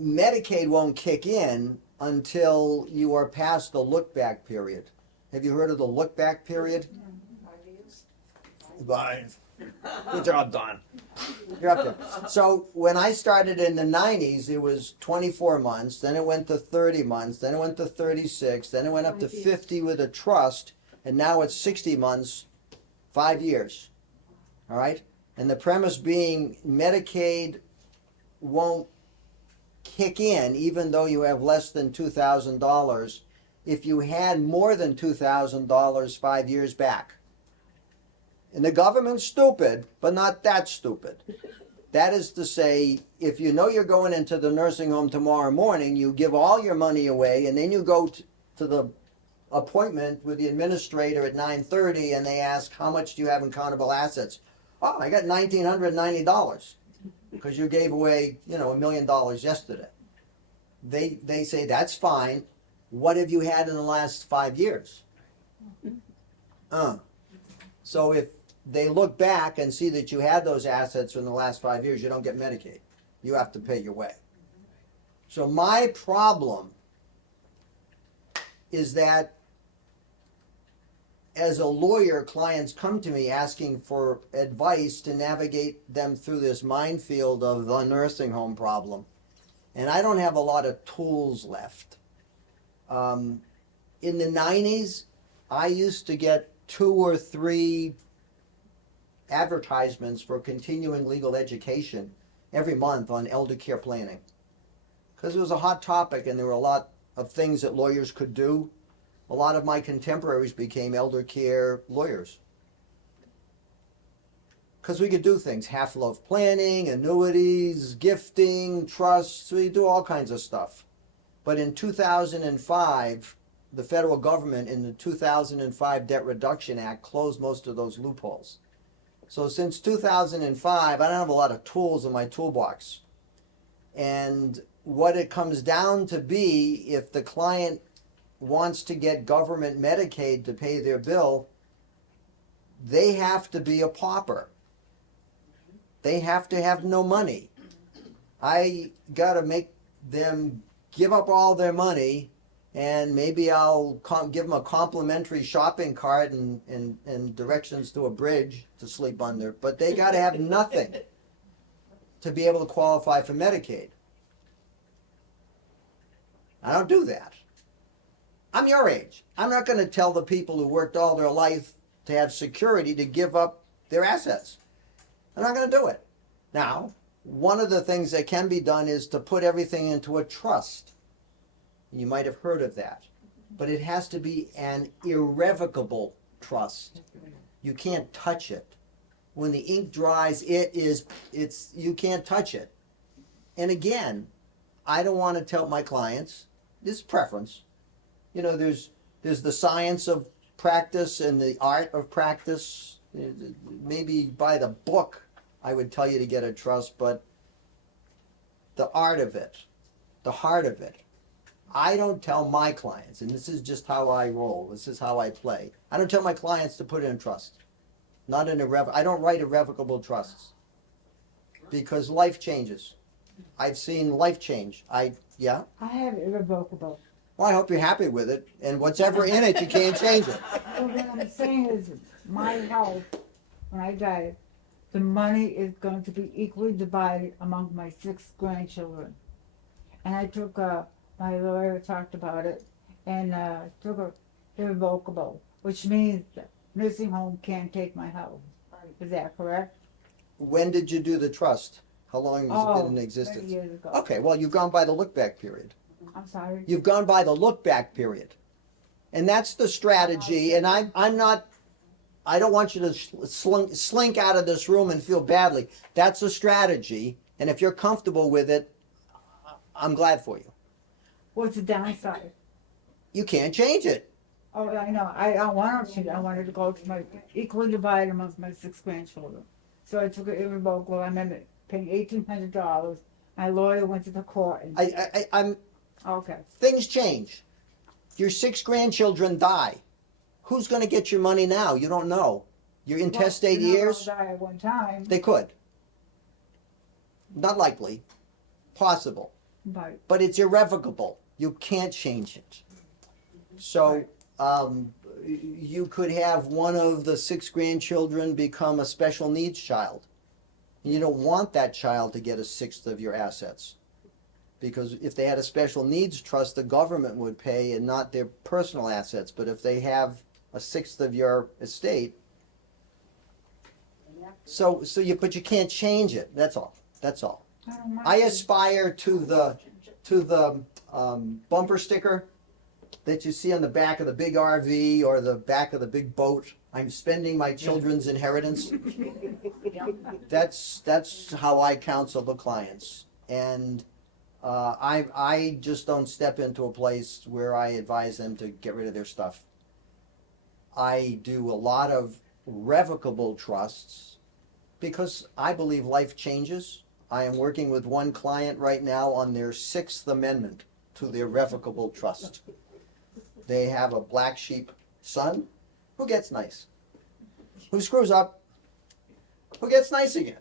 Medicaid won't kick in until you are past the look-back period. Have you heard of the look-back period? 5. Good job, Don. You're up there. So when I started in the 90s, it was 24 months, then it went to 30 months, then it went to 36, then it went up to 50 with a trust, and now it's 60 months, 5 years. All right? And the premise being Medicaid won't kick in even though you have less than $2,000 if you had more than $2,000 5 years back. And the government's stupid, but not that stupid. That is to say, if you know you're going into the nursing home tomorrow morning, you give all your money away, and then you go to the appointment with the administrator at 9:30, and they ask, how much do you have in countable assets? Oh, I got $1,990, because you gave away, $1 million yesterday. They say, that's fine. What have you had in the last 5 years? So if they look back and see that you had those assets in the last 5 years, you don't get Medicaid. You have to pay your way. So my problem is that as a lawyer, clients come to me asking for advice to navigate them through this minefield of the nursing home problem. And I don't have a lot of tools left. In the 90s, I used to get 2 or 3 advertisements for continuing legal education every month on elder care planning. Because it was a hot topic and there were a lot of things that lawyers could do. A lot of my contemporaries became elder care lawyers. Because we could do things, half-life planning, annuities, gifting, trusts, we do all kinds of stuff. But in 2005, the federal government in the 2005 Debt Reduction Act closed most of those loopholes. So since 2005, I don't have a lot of tools in my toolbox. And what it comes down to be, if the client wants to get government Medicaid to pay their bill, they have to be a pauper. They have to have no money. I gotta make them give up all their money, and maybe I'll give them a complimentary shopping cart and directions to a bridge to sleep under, but they gotta have nothing to be able to qualify for Medicaid. I don't do that. I'm your age. I'm not gonna tell the people who worked all their life to have security to give up their assets. I'm not going to do it. Now, one of the things that can be done is to put everything into a trust. You might have heard of that. But it has to be an irrevocable trust. You can't touch it. When the ink dries, you can't touch it. And again, I don't want to tell my clients, this is preference. You know, there's the science of practice and the art of practice. Maybe by the book I would tell you to get a trust, but the art of it, the heart of it, I don't tell my clients, and this is just how I roll, this is how I play. I don't tell my clients to put in a trust. I don't write irrevocable trusts. Because life changes. I've seen life change. I have irrevocable. Well, I hope you're happy with it, and what's ever in it, you can't change it. So what I'm saying is, my house, when I die, the money is going to be equally divided among my 6 grandchildren. And I took, my lawyer talked about it, and took a irrevocable, which means the nursing home can't take my house. Is that correct? When did you do the trust? How long has it been in 30 existence? years ago. Okay, well, you've gone by the look-back period. I'm sorry. You've gone by the look-back period. And that's the strategy, and I don't want you to slink out of this room and feel badly. That's a strategy, and if you're comfortable with it, I'm glad for you. What's the downside? You can't change it. Oh, I know. I wanted to. I wanted to go to my equally divided amongst my 6 grandchildren. So I took an irrevocable. I remember paying $1,800. My lawyer went to the court. And, I'm. okay. Things change. Your 6 grandchildren die. Who's going to get your money now? You don't know. Your intestate years. Die at one time. They could. Not likely. Possible. But it's irrevocable. You can't change it. So you could have one of the 6 grandchildren become a special needs child. You don't want that child to get 1/6 of your assets. Because if they had a special needs trust, the government would pay and not their personal assets. But if they have 1/6 of your estate, but you can't change it. That's all. That's all. I aspire to the bumper sticker that you see on the back of the big RV or the back of the big boat. I'm spending my children's inheritance. That's how I counsel the clients. And I just don't step into a place where I advise them to get rid of their stuff. I do a lot of revocable trusts because I believe life changes. I am working with one client right now on their 6th amendment to their revocable trust. They have a black sheep son who gets nice, who screws up, who gets nice again.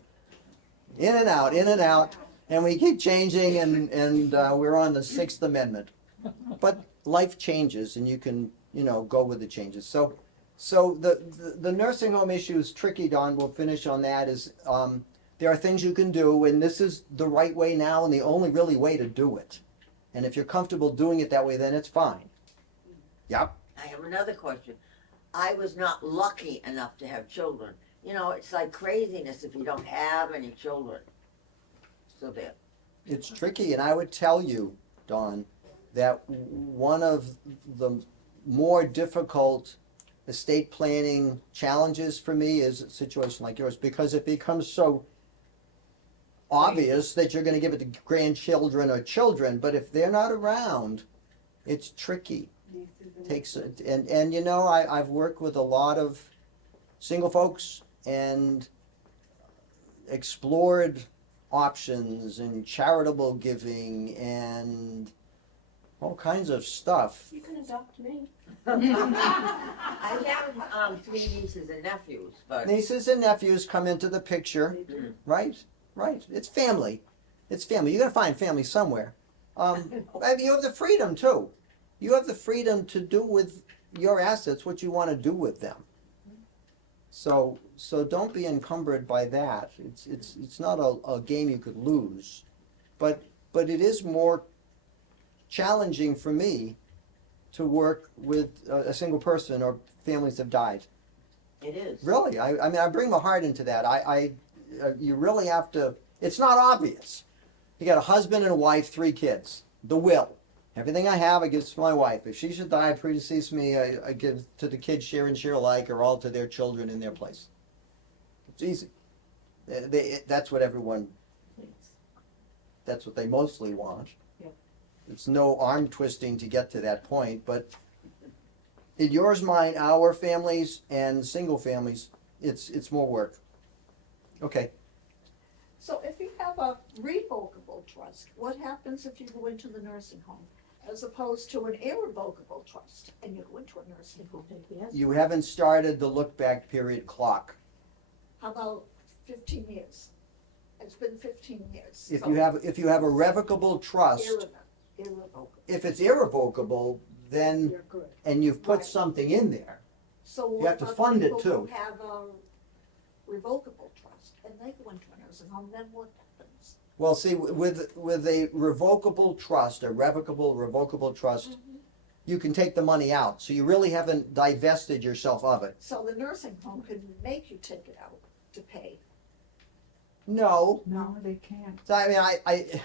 In and out, and we keep changing, and we're on the 6th amendment. But life changes, and you can, go with the changes. So the nursing home issue is tricky, Don. We'll finish on that. There are things you can do, and this is the right way now and the only really way to do it. And if you're comfortable doing it that way, then it's fine. Yep. I have another question. I was not lucky enough to have children. It's like craziness if you don't have any children. So there. It's tricky, and I would tell you, Dawn, that one of the more difficult estate planning challenges for me is a situation like yours, because it becomes so obvious that you're gonna give it to grandchildren or children, but if they're not around, it's tricky. Takes, and you know, I've worked with a lot of single folks and explored options and charitable giving and all kinds of stuff. You can adopt me. I have, 3 nieces and nephews, but. Nieces and nephews come into the picture, right? Right. It's family. It's family. You're gonna find family somewhere. And you have the freedom too. You have the freedom to do with your assets what you want to do with them. So don't be encumbered by that. It's not a game you could lose, but it is more challenging for me to work with a single person or families that have died. It is. Really, I mean, I bring my heart into that. You really have to. It's not obvious. You got a husband and a wife, 3 kids. The will. Everything I have, I give to my wife. If she should die, predecease me, I give to the kids share and share alike, or all to their children in their place. It's easy. That's what everyone. That's what they mostly want. Yep. It's no arm twisting to get to that point, but in yours, mine, our families, and single families, it's more work. Okay. So if you have a revocable trust, what happens if you go into the nursing home? As opposed to an irrevocable trust and you go into a nursing home? You haven't started the look back period clock. How about 15 years? It's been 15 years. If so you have a revocable trust, irrevocable, if it's irrevocable, then you're good. and you've put Right. something in there. So You have to what fund it, about people too. who have a revocable trust and they go into a nursing home, then what happens? Well, see, with a revocable trust, a revocable trust, you can take the money out. So you really haven't divested yourself of it. So the nursing home can make you take it out to pay. No. No, they can't. So, I mean, I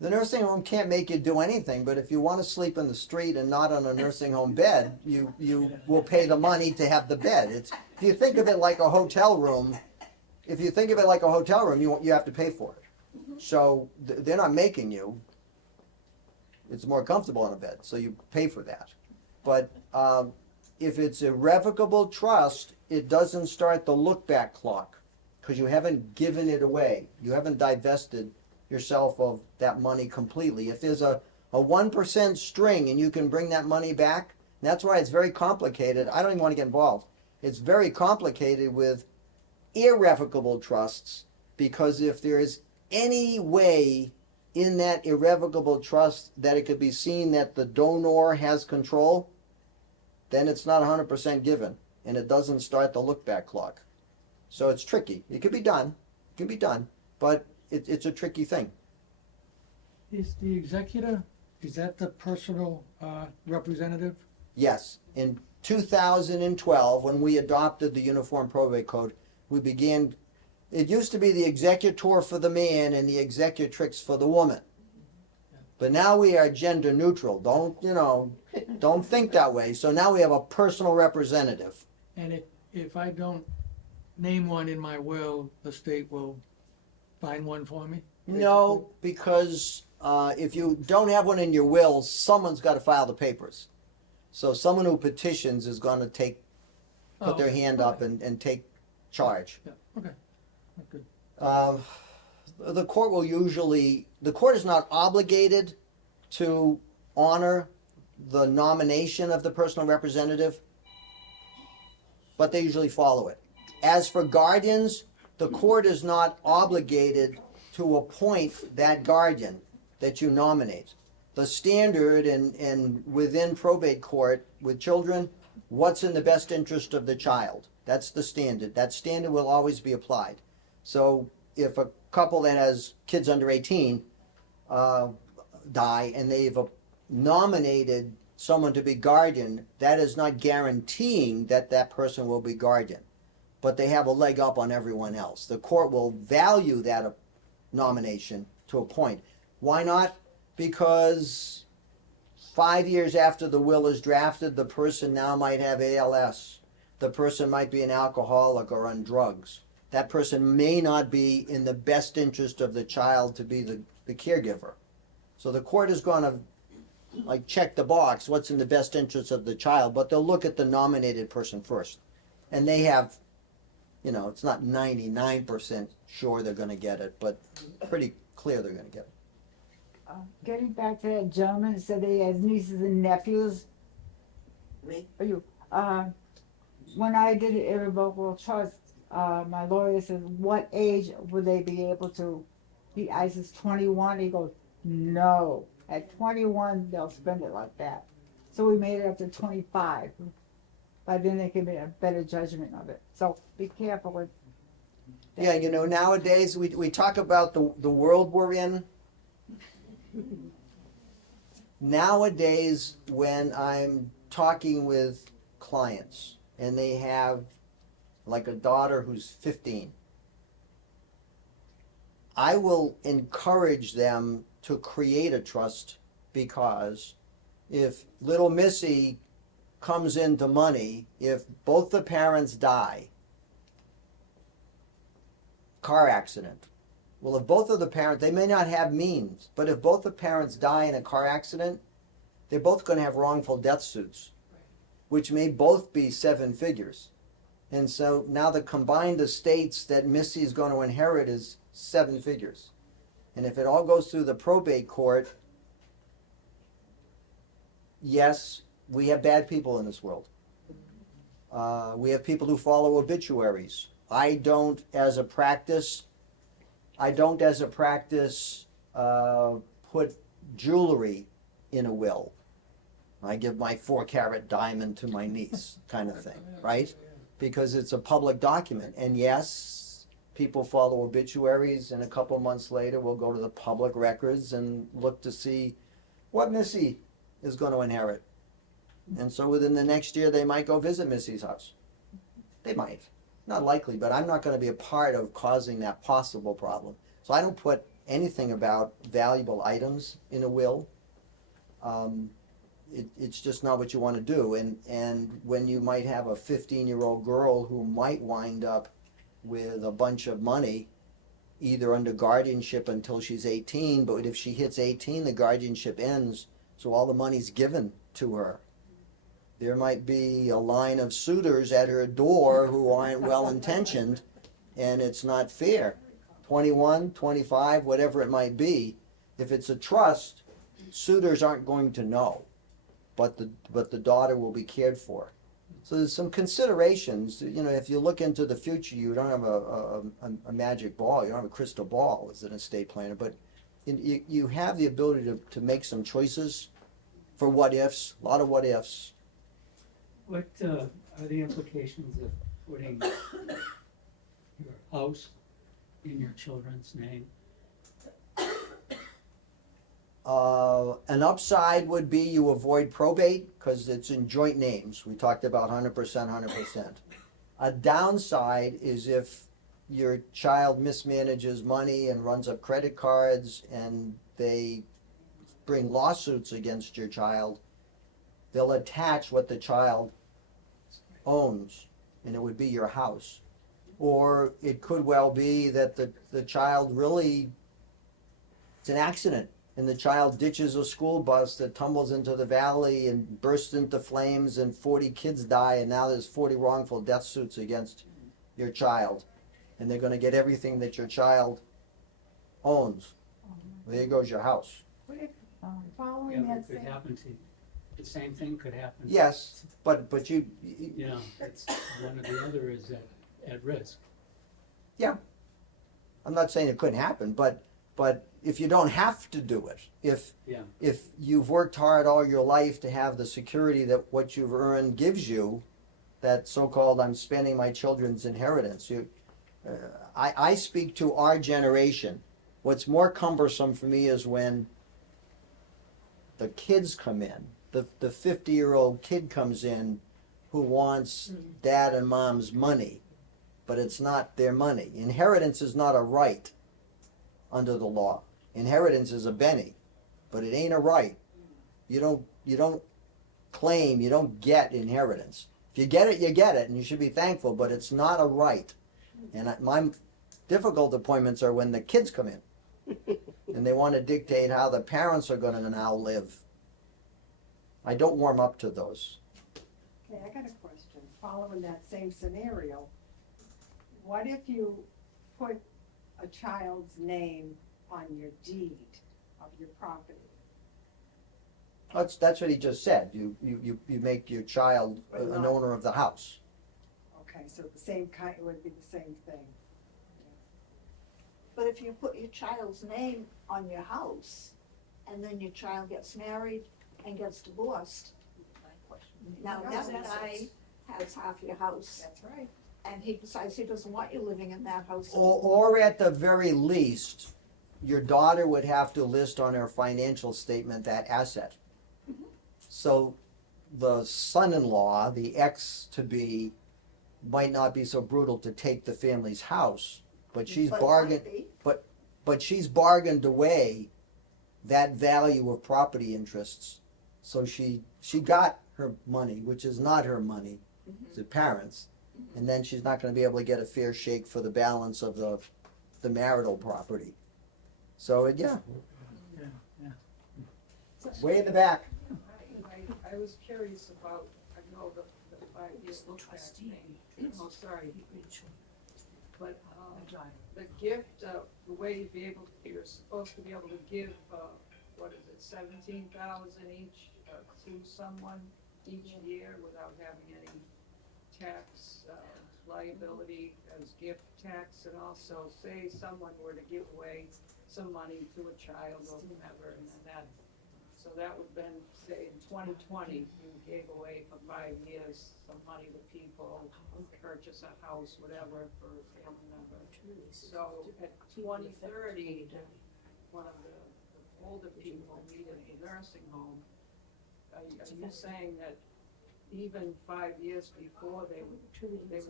the nursing home can't make you do anything, but if you want to sleep in the street and not on a nursing home bed, you will pay the money to have the bed. If you think of it like a hotel room, you have to pay for it. So they're not making you. It's more comfortable on a bed, so you pay for that. But if it's a revocable trust, it doesn't start the look back clock because you haven't given it away. You haven't divested yourself of that money completely. If there's a 1% string and you can bring that money back, and that's why it's very complicated. I don't even want to get involved. It's very complicated with irrevocable trusts because if there is any way in that irrevocable trust that it could be seen that the donor has control, then it's not 100% given and it doesn't start the look back clock. So it's tricky. It can be done, but it's a tricky thing. Is the executor, is that the personal representative? Yes, in 2012, when we adopted the Uniform Probate Code, we began, it used to be the executor for the man and the executrix for the woman. But now we are gender neutral. Don't think that way. So now we have a personal representative. And if I don't name one in my will, the state will find one for me? No, because if you don't have one in your will, someone's got to file the papers. So someone who petitions is going to put their hand up and take charge. Yeah, okay, good. The court is not obligated to honor the nomination of the personal representative, but they usually follow it. As for guardians, the court is not obligated to appoint that guardian that you nominate. The standard and within probate court with children, what's in the best interest of the child? That's the standard. That standard will always be applied. So if a couple that has kids under 18 die and they've nominated someone to be guardian, that is not guaranteeing that that person will be guardian. But they have a leg up on everyone else. The court will value that nomination to a point. Why not? Because 5 years after the will is drafted, the person now might have ALS. The person might be an alcoholic or on drugs. That person may not be in the best interest of the child to be the caregiver. So the court is going to like check the box, what's in the best interest of the child, but they'll look at the nominated person first. And they have, it's not 99% sure they're going to get it, but pretty clear they're going to get it. Getting back to that gentleman who said that he has nieces and nephews. Me? Are you? When I did an irrevocable trust, my lawyer says, what age would they be able to? I says 21. He goes, no. At 21, they'll spend it like that. So we made it up to 25. But then they can make a better judgment of it. So be careful with. Yeah, nowadays we talk about the world we're in. Nowadays, when I'm talking with clients and they have like a daughter who's 15, I will encourage them to create a trust, because if little Missy comes into money, if both the parents die, car accident. Well, if both of the parents, they may not have means, but if both the parents die in a car accident, they're both going to have wrongful death suits, which may both be 7 figures. And so now the combined estates that Missy is going to inherit is 7 figures. And if it all goes through the probate court, yes, we have bad people in this world. We have people who follow obituaries. I don't, as a practice, put jewelry in a will. I give my 4-carat diamond to my niece, kind of thing, right? Because it's a public document. And yes, people follow obituaries, and a couple months later we'll go to the public records and look to see what Missy is going to inherit. And so within the next year they might go visit Missy's house. They might. Not likely, but I'm not going to be a part of causing that possible problem. So I don't put anything about valuable items in a will. It's just not what you want to do. And when you might have a 15-year-old girl who might wind up with a bunch of money, either under guardianship until she's 18, but if she hits 18, the guardianship ends, so all the money's given to her. There might be a line of suitors at her door who aren't well-intentioned, and it's not fair. 21, 25, whatever it might be. If it's a trust, suitors aren't going to know, but the daughter will be cared for. So there's some considerations. If you look into the future, you don't have a magic ball. You don't have a crystal ball as an estate planner, but you have the ability to make some choices for what ifs, a lot of what ifs. What are the implications of putting your house in your children's name? An upside would be you avoid probate because it's in joint names. We talked about 100%, 100%. A downside is if your child mismanages money and runs up credit cards and they bring lawsuits against your child, they'll attach what the child owns, and it would be your house. Or it could well be that the child really, it's an accident, and the child ditches a school bus that tumbles into the valley and bursts into flames, and 40 kids die, and now there's 40 wrongful death suits against your child. And they're going to get everything that your child owns. There goes your house. What if, Yeah, following but that it could same, happen to, the same thing could happen. Yes, but you It's one or the other is at risk. I'm not saying it couldn't happen, but if you don't have to do it, Yeah. if you've worked hard all your life to have the security that what you've earned gives you, that so-called I'm spending my children's inheritance. I speak to our generation. What's more cumbersome for me is when the kids come in, the 50-year-old kid comes in who wants dad and mom's money, but it's not their money. Inheritance is not a right under the law. Inheritance is a benny, but it ain't a right. You don't claim, you don't get inheritance. If you get it, you get it, and you should be thankful, but it's not a right. And my difficult appointments are when the kids come in. And they want to dictate how the parents are gonna now live. I don't warm up to those. Okay, I got a question, following that same scenario. What if you put a child's name on your deed of your property? That's what he just said. You make your child an owner of the house. Okay, so the same kind, it would be the same thing. But if you put your child's name on your house, and then your child gets married and gets divorced, now that guy has half your house, That's right. and he decides he doesn't want you living in that house. Or at the very least, your daughter would have to list on her financial statement that asset. So the son-in-law, the ex-to-be, might not be so brutal to take the family's house, but she's But it bargained, might be. but she's bargained away that value of property interests. So she got her money, which is not her money, it's the parents, and then she's not gonna be able to get a fair shake for the balance of the marital property. So, yeah, way in the back. I was curious about, I know the 5-year look back thing. Oh, sorry. But, the gift, the way you're supposed to be able to give, what is it, 17,000 each, to someone each year without having any tax, liability as gift tax, and also say someone were to give away some money to a child or whomever, and then that, so that would then say in 2020, you gave away for 5 years some money to people, purchase a house, whatever, for a family member. So at 2030, one of the older people needed a nursing home. Are you saying that even 5 years before, they would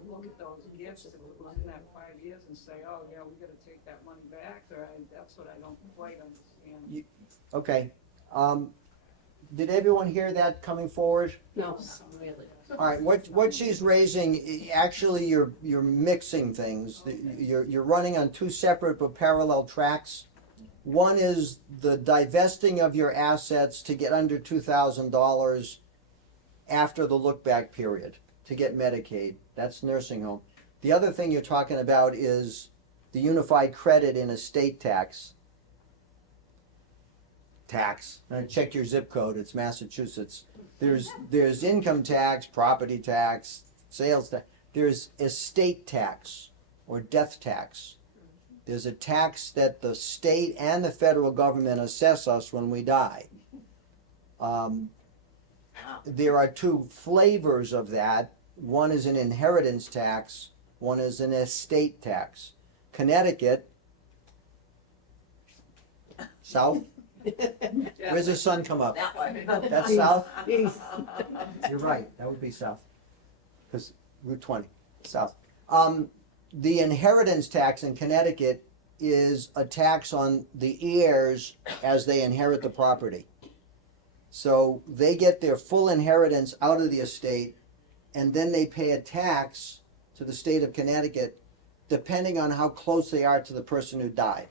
look at those gifts if it was in that 5 years and say, oh, yeah, we gotta take that money back, or that's what I don't quite understand. Okay, did everyone hear that coming forward? No, really. All right, what she's raising, actually, you're mixing things. You're running on two separate but parallel tracks. One is the divesting of your assets to get under $2,000 after the look-back period to get Medicaid. That's nursing home. The other thing you're talking about is the unified credit in estate tax. Check your zip code, it's Massachusetts. There's income tax, property tax, sales tax. There's estate tax or death tax. There's a tax that the state and the federal government assess us when we die. There are two flavors of that. One is an inheritance tax, one is an estate tax. Connecticut, south? Where's the sun come up? That way. That's south? You're right, that would be south. Because Route 20, south. The inheritance tax in Connecticut is a tax on the heirs as they inherit the property. So they get their full inheritance out of the estate, and then they pay a tax to the state of Connecticut depending on how close they are to the person who died.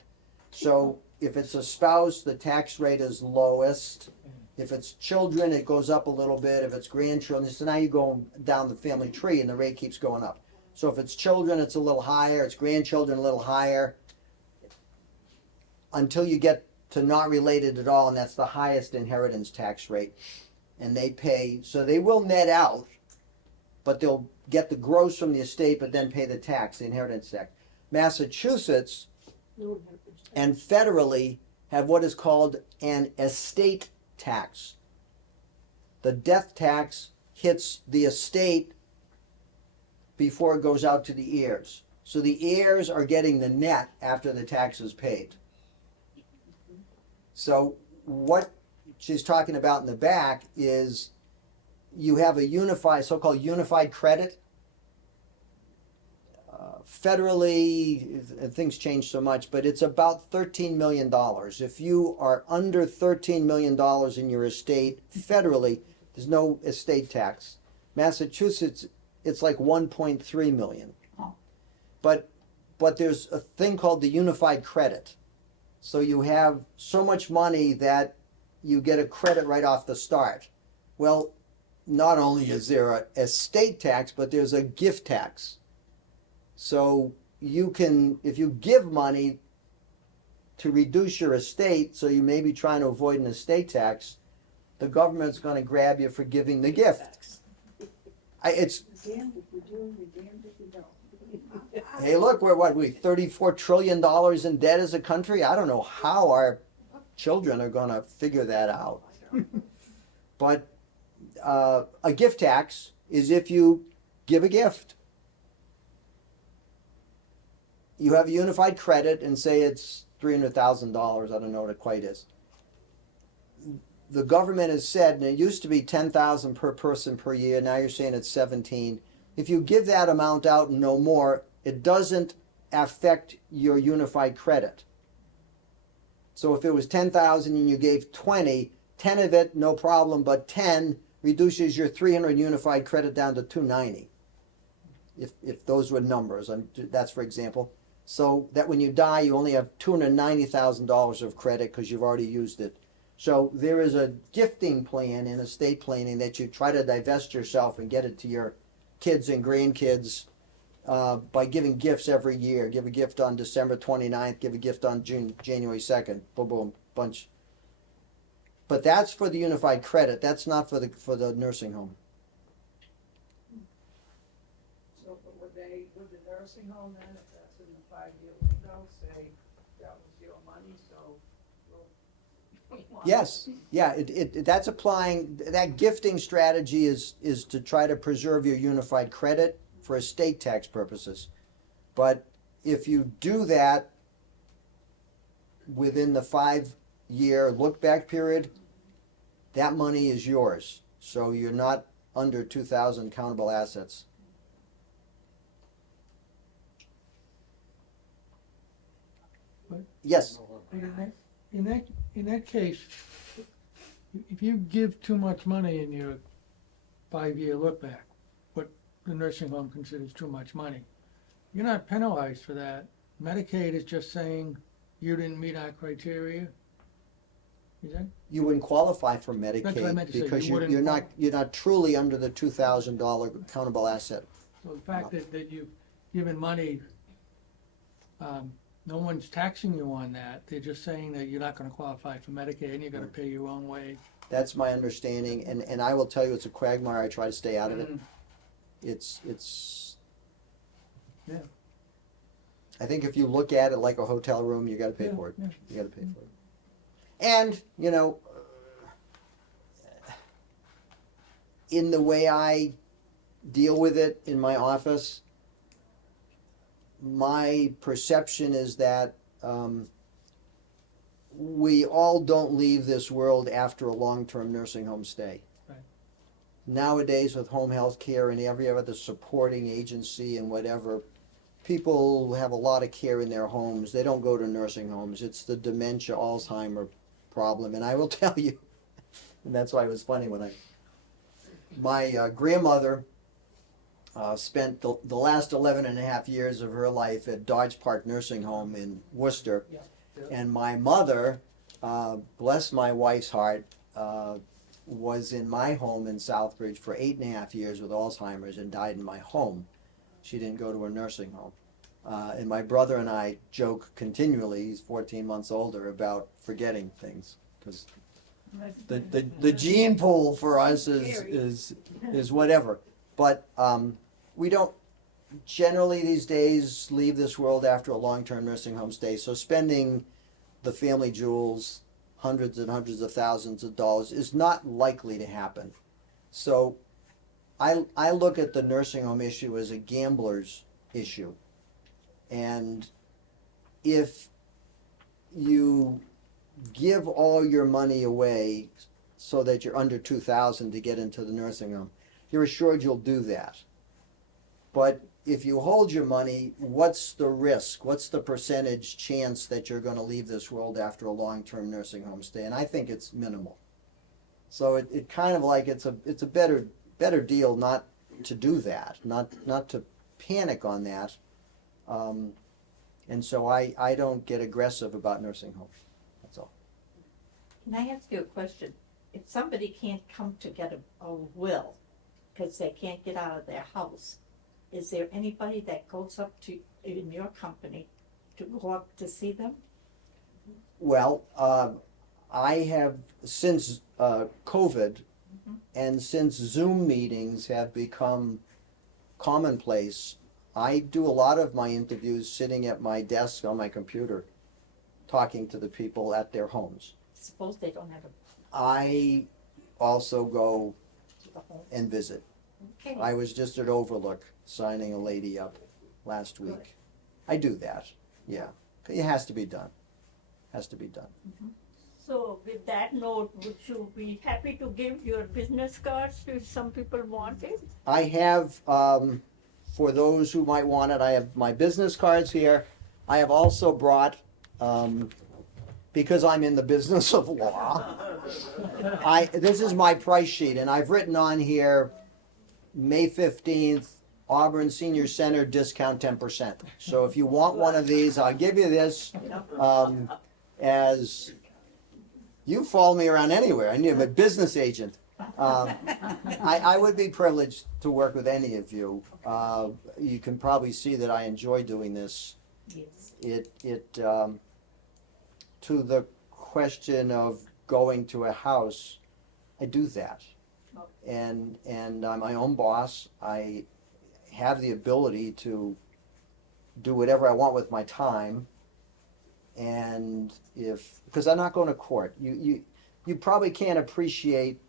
So if it's a spouse, the tax rate is lowest. If it's children, it goes up a little bit. If it's grandchildren, so now you go down the family tree and the rate keeps going up. So if it's children, it's a little higher. It's grandchildren, a little higher. Until you get to not related at all, and that's the highest inheritance tax rate. And they pay, so they will net out, but they'll get the gross from the estate, but then pay the tax, the inheritance tax. Massachusetts and federally have what is called an estate tax. The death tax hits the estate before it goes out to the heirs. So the heirs are getting the net after the tax is paid. So what she's talking about in the back is you have a unified, so-called unified credit. federally, things change so much, but it's about $13 million. If you are under $13 million in your estate federally, there's no estate tax. Massachusetts, it's like 1.3 million. But there's a thing called the unified credit. So you have so much money that you get a credit right off the start. Well, not only is there a estate tax, but there's a gift tax. So you can, if you give money to reduce your estate, so you may be trying to avoid an estate tax, the government's going to grab you for giving the gift. It's Damned if we do, we're damned if we don't. hey, look, we're $34 trillion in debt as a country. I don't know how our children are going to figure that out. But a gift tax is if you give a gift. You have a unified credit and say it's $300,000. I don't know what it quite is. The government has said, and it used to be $10,000 per person per year. Now you're saying it's 17. If you give that amount out and no more, it doesn't affect your unified credit. So if it was 10,000 and you gave 20, 10 of it, no problem, but 10 reduces your 300 unified credit down to 290. If those were numbers, that's for example. So that when you die, you only have $290,000 of credit because you've already used it. So there is a gifting plan in estate planning that you try to divest yourself and get it to your kids and grandkids by giving gifts every year. Give a gift on December 29th, give a gift on January 2nd, boom, boom, bunch. But that's for the unified credit. That's not for the nursing home. So, but would the nursing home then, if that's in the 5-year window, say that was your money, so we want Yes, yeah, that's applying, that gifting strategy is to try to preserve your unified credit for estate tax purposes. But if you do that within the 5-year look-back period, that money is yours. So you're not under 2,000 countable assets. But- Yes, In that case, if you give too much money in your 5-year look back, what the nursing home considers too much money, you're not penalized for that. Medicaid is just saying you didn't meet our criteria. Is that? you wouldn't qualify for That's what I Medicaid meant to say, because you wouldn't you're not truly under the $2,000 countable asset. So the fact that you've given money, no one's taxing you on that. They're just saying that you're not gonna qualify for Medicaid and you're gonna pay your own way. That's my understanding, and I will tell you, it's a quagmire. I try to stay out of it. Mm. It's. Yeah. I think if you look at it like a hotel room, you got to pay Yeah, for it. yeah. You got to pay for it. And in the way I deal with it in my office, my perception is that we all don't leave this world after a long-term nursing home stay. Right. Nowadays, with home health care and every other supporting agency and whatever, people have a lot of care in their homes. They don't go to nursing homes. It's the dementia, Alzheimer problem. And I will tell you, and that's why it was funny when my grandmother spent the last 11 and a half years of her life at Dodge Park Nursing Home in Worcester. Yeah. And my mother, bless my wife's heart, was in my home in Southbridge for 8.5 years with Alzheimer's and died in my home. She didn't go to a nursing home. And my brother and I joke continually, he's 14 months older, about forgetting things. Because the gene pool for us is whatever. But we don't generally these days leave this world after a long-term nursing home stay. So spending the family jewels, hundreds and hundreds of thousands of dollars, is not likely to happen. So I look at the nursing home issue as a gambler's issue. And if you give all your money away so that you're under 2,000 to get into the nursing home, you're assured you'll do that. But if you hold your money, what's the risk? What's the percentage chance that you're gonna leave this world after a long-term nursing home stay? And I think it's minimal. So it kind of like, it's a better deal not to do that, not to panic on that. And so I don't get aggressive about nursing homes, that's all. Can I ask you a question? If somebody can't come to get a will, because they can't get out of their house, is there anybody that goes up to, in your company, to go up to see them? Well, I have, since COVID and since Zoom meetings have become commonplace, I do a lot of my interviews sitting at my desk on my computer, talking to the people at their homes. Suppose they don't have a, I also go the home. and visit. Okay. I was just at Overlook signing a lady up last week. I do that, yeah. It has to be done. Has to be done. So with that note, would you be happy to give your business cards if some people want it? I have, for those who might want it, I have my business cards here. I have also brought, because I'm in the business of law, this is my price sheet, and I've written on here, May 15th, Auburn Senior Center discount 10%. So if you want one of these, I'll give you this, as you follow me around anywhere. I'm a business agent. I would be privileged to work with any of you. You can probably see that I enjoy doing this. Yes. To the question of going to a house, I do that. And I'm my own boss. I have the ability to do whatever I want with my time. And because I'm not going to court, you probably can't appreciate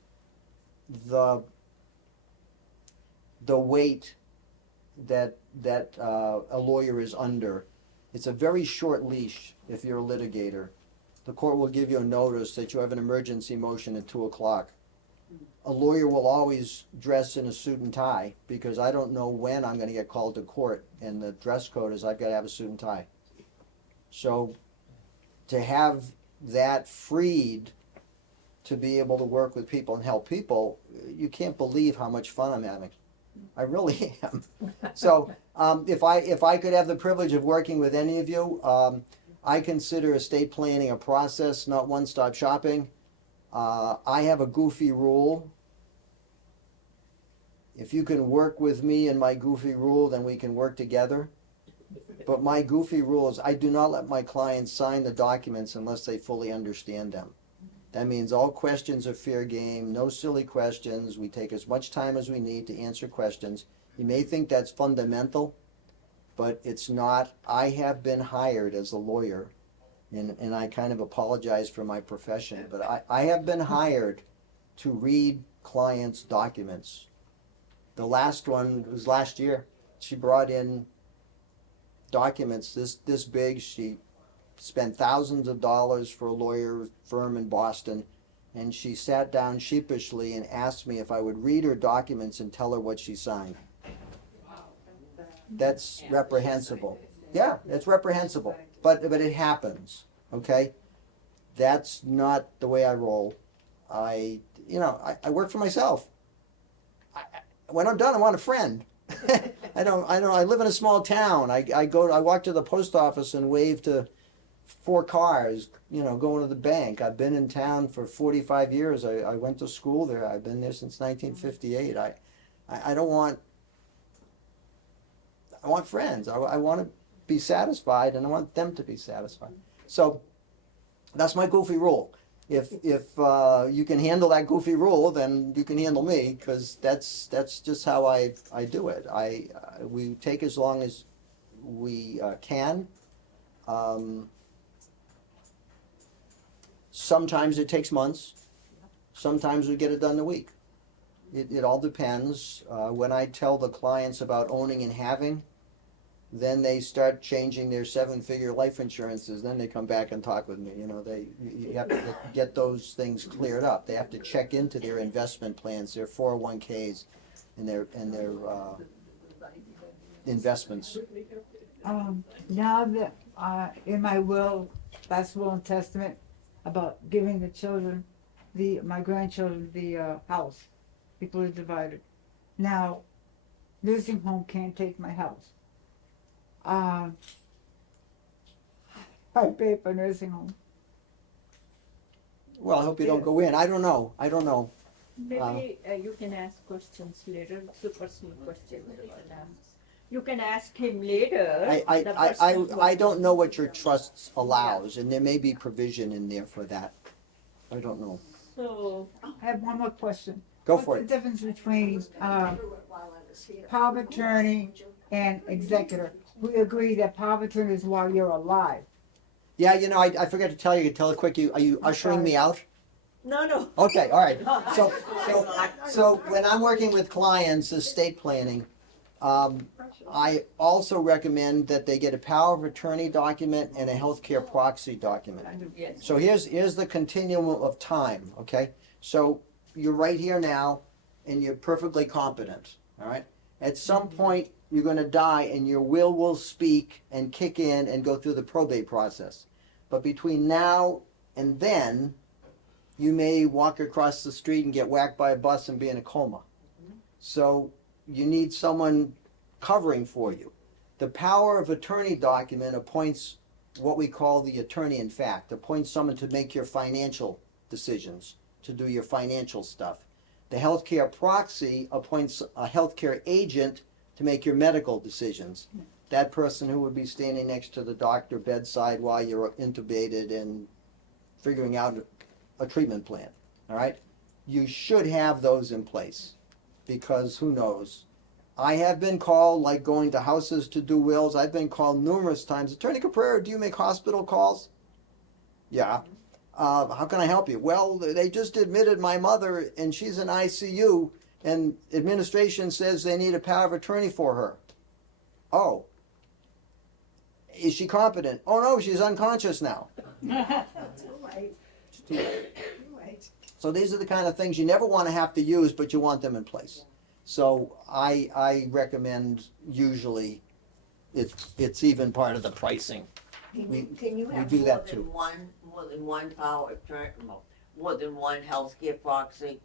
the weight that a lawyer is under. It's a very short leash if you're a litigator. The court will give you a notice that you have an emergency motion at 2:00. A lawyer will always dress in a suit and tie, because I don't know when I'm gonna get called to court, and the dress code is I've gotta have a suit and tie. So to have that freed to be able to work with people and help people, you can't believe how much fun I'm having. I really am. So if I could have the privilege of working with any of you, I consider estate planning a process, not one-stop shopping. I have a goofy rule. If you can work with me and my goofy rule, then we can work together. But my goofy rule is I do not let my clients sign the documents unless they fully understand them. That means all questions are fair game, no silly questions. We take as much time as we need to answer questions. You may think that's fundamental, but it's not. I have been hired as a lawyer, and I kind of apologize for my profession, but I have been hired to read clients' documents. The last one was last year. She brought in documents this big. She spent thousands of dollars for a lawyer firm in Boston, and she sat down sheepishly and asked me if I would read her documents and tell her what she signed. That's reprehensible. Yeah, it's reprehensible, but it happens, okay? That's not the way I roll. I work for myself. When I'm done, I want a friend. I live in a small town. I walk to the post office and wave to 4 cars, going to the bank. I've been in town for 45 years. I went to school there. I've been there since 1958. I want friends. I want to be satisfied, and I want them to be satisfied. So that's my goofy rule. If you can handle that goofy rule, then you can handle me, because that's just how I do it. We take as long as we can. Sometimes it takes months. Sometimes we get it done in a week. It all depends. When I tell the clients about owning and having, then they start changing their 7-figure life insurances. Then they come back and talk with me. You have to get those things cleared up. They have to check into their investment plans, their 401ks, and their investments. Now that, in my will, last will and testament, about giving the children, my grandchildren, the, house, equally divided. Now, nursing home can't take my house. I pay for nursing home. Well, I hope you don't go in. I don't know. Maybe you can ask questions later, it's a personal question you can ask. You can ask him later. the personal I don't know what your question. trust allows, and there may be provision in there for that. I don't know. So, I have one more question. Go What's for the it. difference between, Through it while I was here. power of attorney and executor? We agree that power of attorney is while you're alive. Yeah, you know, I forgot to tell you, tell it quick, are you ushering me out? no. Okay, all right. So when I'm working with clients, estate planning, I also recommend that they get a power of attorney document and a healthcare proxy document. Yes. So here's the continuum of time, okay? So you're right here now, and you're perfectly competent, all right? At some point, you're gonna die, and your will speak and kick in and go through the probate process. But between now and then, you may walk across the street and get whacked by a bus and be in a coma. So you need someone covering for you. The power of attorney document appoints what we call the attorney in fact, appoints someone to make your financial decisions, to do your financial stuff. The healthcare proxy appoints a healthcare agent to make your medical decisions. That person who would be standing next to the doctor bedside while you're intubated and figuring out a treatment plan, all right? You should have those in place, because who knows? I have been called, like going to houses to do wills, I've been called numerous times, Attorney Caprera, do you make hospital calls? Yeah. How can I help you? Well, they just admitted my mother and she's in ICU and administration says they need a power of attorney for her. Oh. Is she competent? Oh no, she's unconscious now. Too late. So these are the kind of things you never want to have to use, but you want them in place. So I recommend usually it's even part of the pricing. Can you we have do more that than too. more than one power of attorney, more than one healthcare proxy?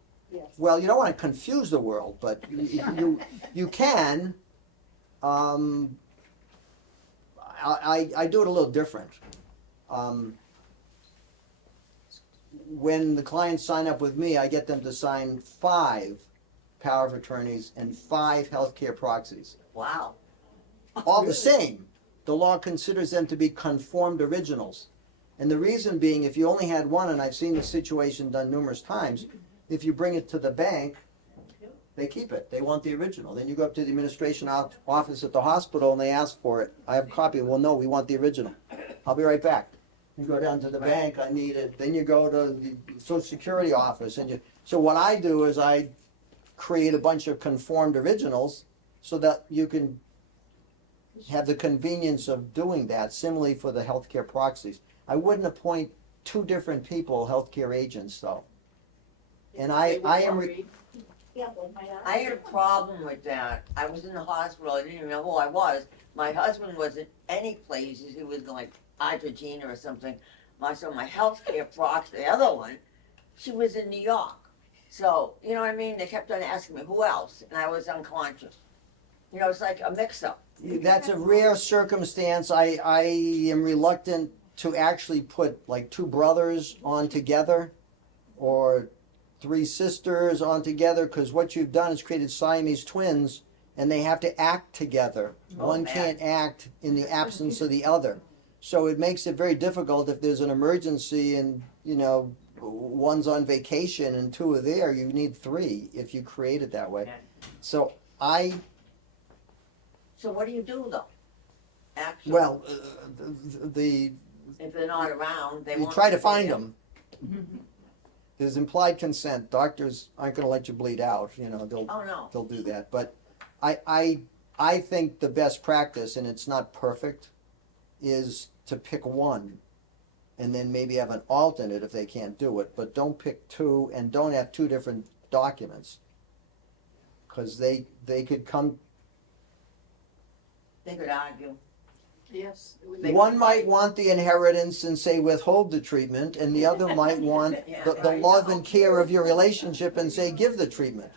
Well, you don't want to confuse the world, but you can. I do it a little different. When the clients sign up with me, I get them to sign 5 power of attorneys and 5 healthcare proxies. Wow. All the same, the law considers them to be conformed originals. And the reason being, if you only had one, and I've seen the situation done numerous times, if you bring it to the bank, they keep it. They want the original. Then you go up to the administration office at the hospital and they ask for it. I have a copy. Well, no, we want the original. I'll be right back. You go down to the bank, I need it. Then you go to the Social Security office and so what I do is I create a bunch of conformed originals so that you can have the convenience of doing that. Similarly for the healthcare proxies. I wouldn't appoint 2 different people healthcare agents though. And I am. Yeah, well, my I had a problem with that. I was in the hospital, I didn't even know who I was. My husband wasn't any places, he was like Argentina or something. My healthcare proxy, the other one, she was in New York. So, you know what I mean? They kept on asking me, who else? And I was unconscious. You know, it's like a mix-up. That's a rare circumstance. I am reluctant to actually put like 2 brothers on together or 3 sisters on together, because what you've done is created Siamese twins and they have to act together. One can't act in the absence of the other. So it makes it very difficult if there's an emergency and, you know, one's on vacation and 2 are there, you need 3 if you create it that way. So So what do you do though? Actually, well, the if they're not around, they you won't. try to find them. There's implied consent. Doctors aren't going to let you bleed out. You know, Oh, no. they'll do that. But I think the best practice, and it's not perfect, is to pick one, and then maybe have an alternate if they can't do it. But don't pick 2, and don't have 2 different documents, because they could come They could argue. Yes. One might want the inheritance and say withhold the treatment, and the other might want the love and care of your relationship and say give the treatment.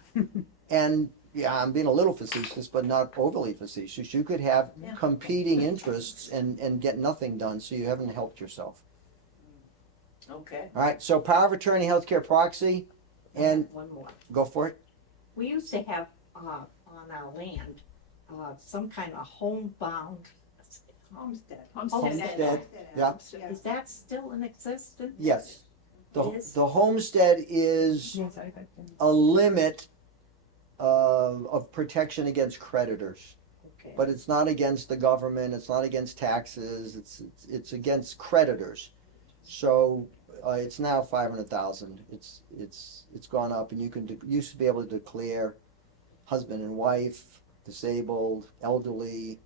And yeah, I'm being a little facetious, but not overly facetious. You could have Yeah. competing interests and get nothing done, so you haven't helped yourself. Okay. All right, so power of attorney, healthcare proxy, and One more. go for it. We used to have, on our land, some kind of homebound. Homestead. Homestead, yeah. Is that still in existence? Yes. The, Is? the homestead is Yes, I got them. a limit of protection against creditors. Okay. But it's not against the government, it's not against taxes, it's against creditors. So, it's now 500,000, it's gone up, and used to be able to declare husband and wife, disabled, elderly.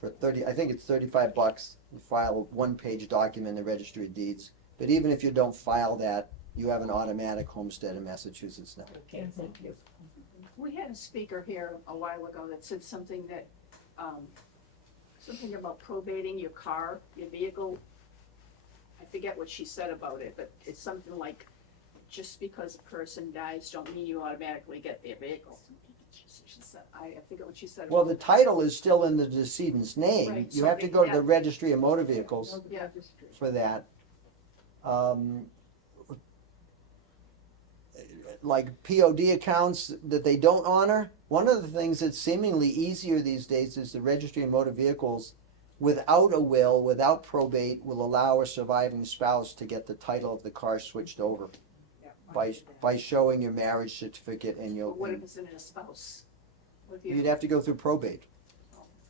For I think it's $35, you file a one-page document in the registry of deeds. But even if you don't file that, you have an automatic homestead in Massachusetts now. Okay, thank you. We had a speaker here a while ago that said something that, something about probating your car, your vehicle. I forget what she said about it, but it's something like, just because a person dies, don't mean you automatically get their vehicle. She said, I forget what she said. Well, the title is still in the decedent's name. Right, You so have to they- go to yeah. the registry of motor vehicles Yeah. for that. Like POD accounts that they don't honor, one of the things that's seemingly easier these days is the registry of motor vehicles, without a will, without probate, will allow a surviving spouse to get the title of the car switched over by showing your marriage certificate and But what if your, it's in a spouse? What if you'd have to go through probate.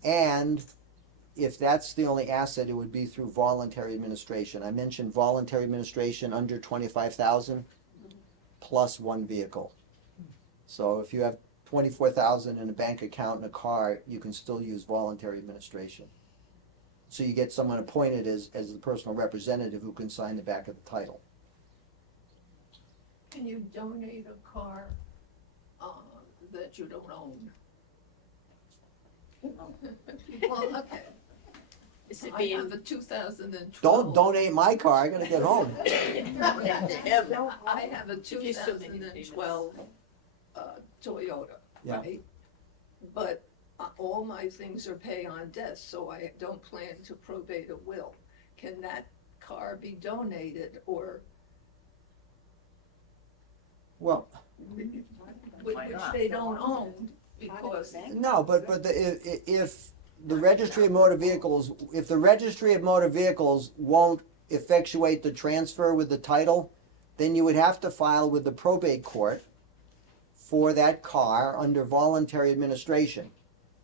And if that's the only asset, it would be through voluntary administration. I mentioned voluntary administration under 25,000 plus one vehicle. So if you have 24,000 in a bank account and a car, you can still use voluntary administration. So you get someone appointed as the personal representative who can sign the back of the title. Can you donate a car, that you don't own? Well, okay. Is it I being, have a 2012. Don't donate my car, I gotta get home. I have a you still need to pay 2012 Toyota, Yeah. right? But all my things are pay on death, so I don't plan to probate a will. Can that car be donated, or Well, which Why not? they don't own, because no, but if the registry of motor vehicles, if the registry of motor vehicles won't effectuate the transfer with the title, then you would have to file with the probate court for that car under voluntary administration.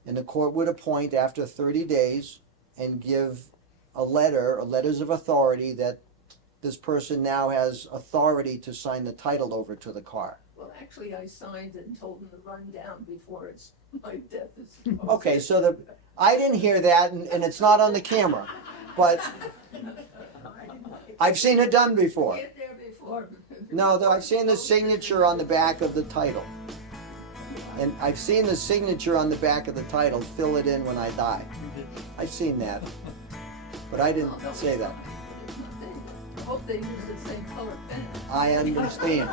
And the court would appoint after 30 days and give letters of authority that this person now has authority to sign the title over to the car. well, actually, I signed and told them to run down before my death is. Okay, so I didn't hear that, and it's not on the camera, but I've seen it done before. Get there before. No, though, I've seen the signature on the back of the title. And I've seen the signature on the back of the title, fill it in when I die. I've seen that, but I didn't say that. I hope they use the same color pen. I understand.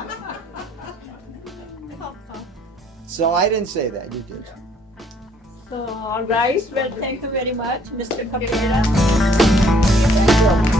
So I didn't say that, you did. all right, well, thank you very much, Mr. Caprera. Thank you.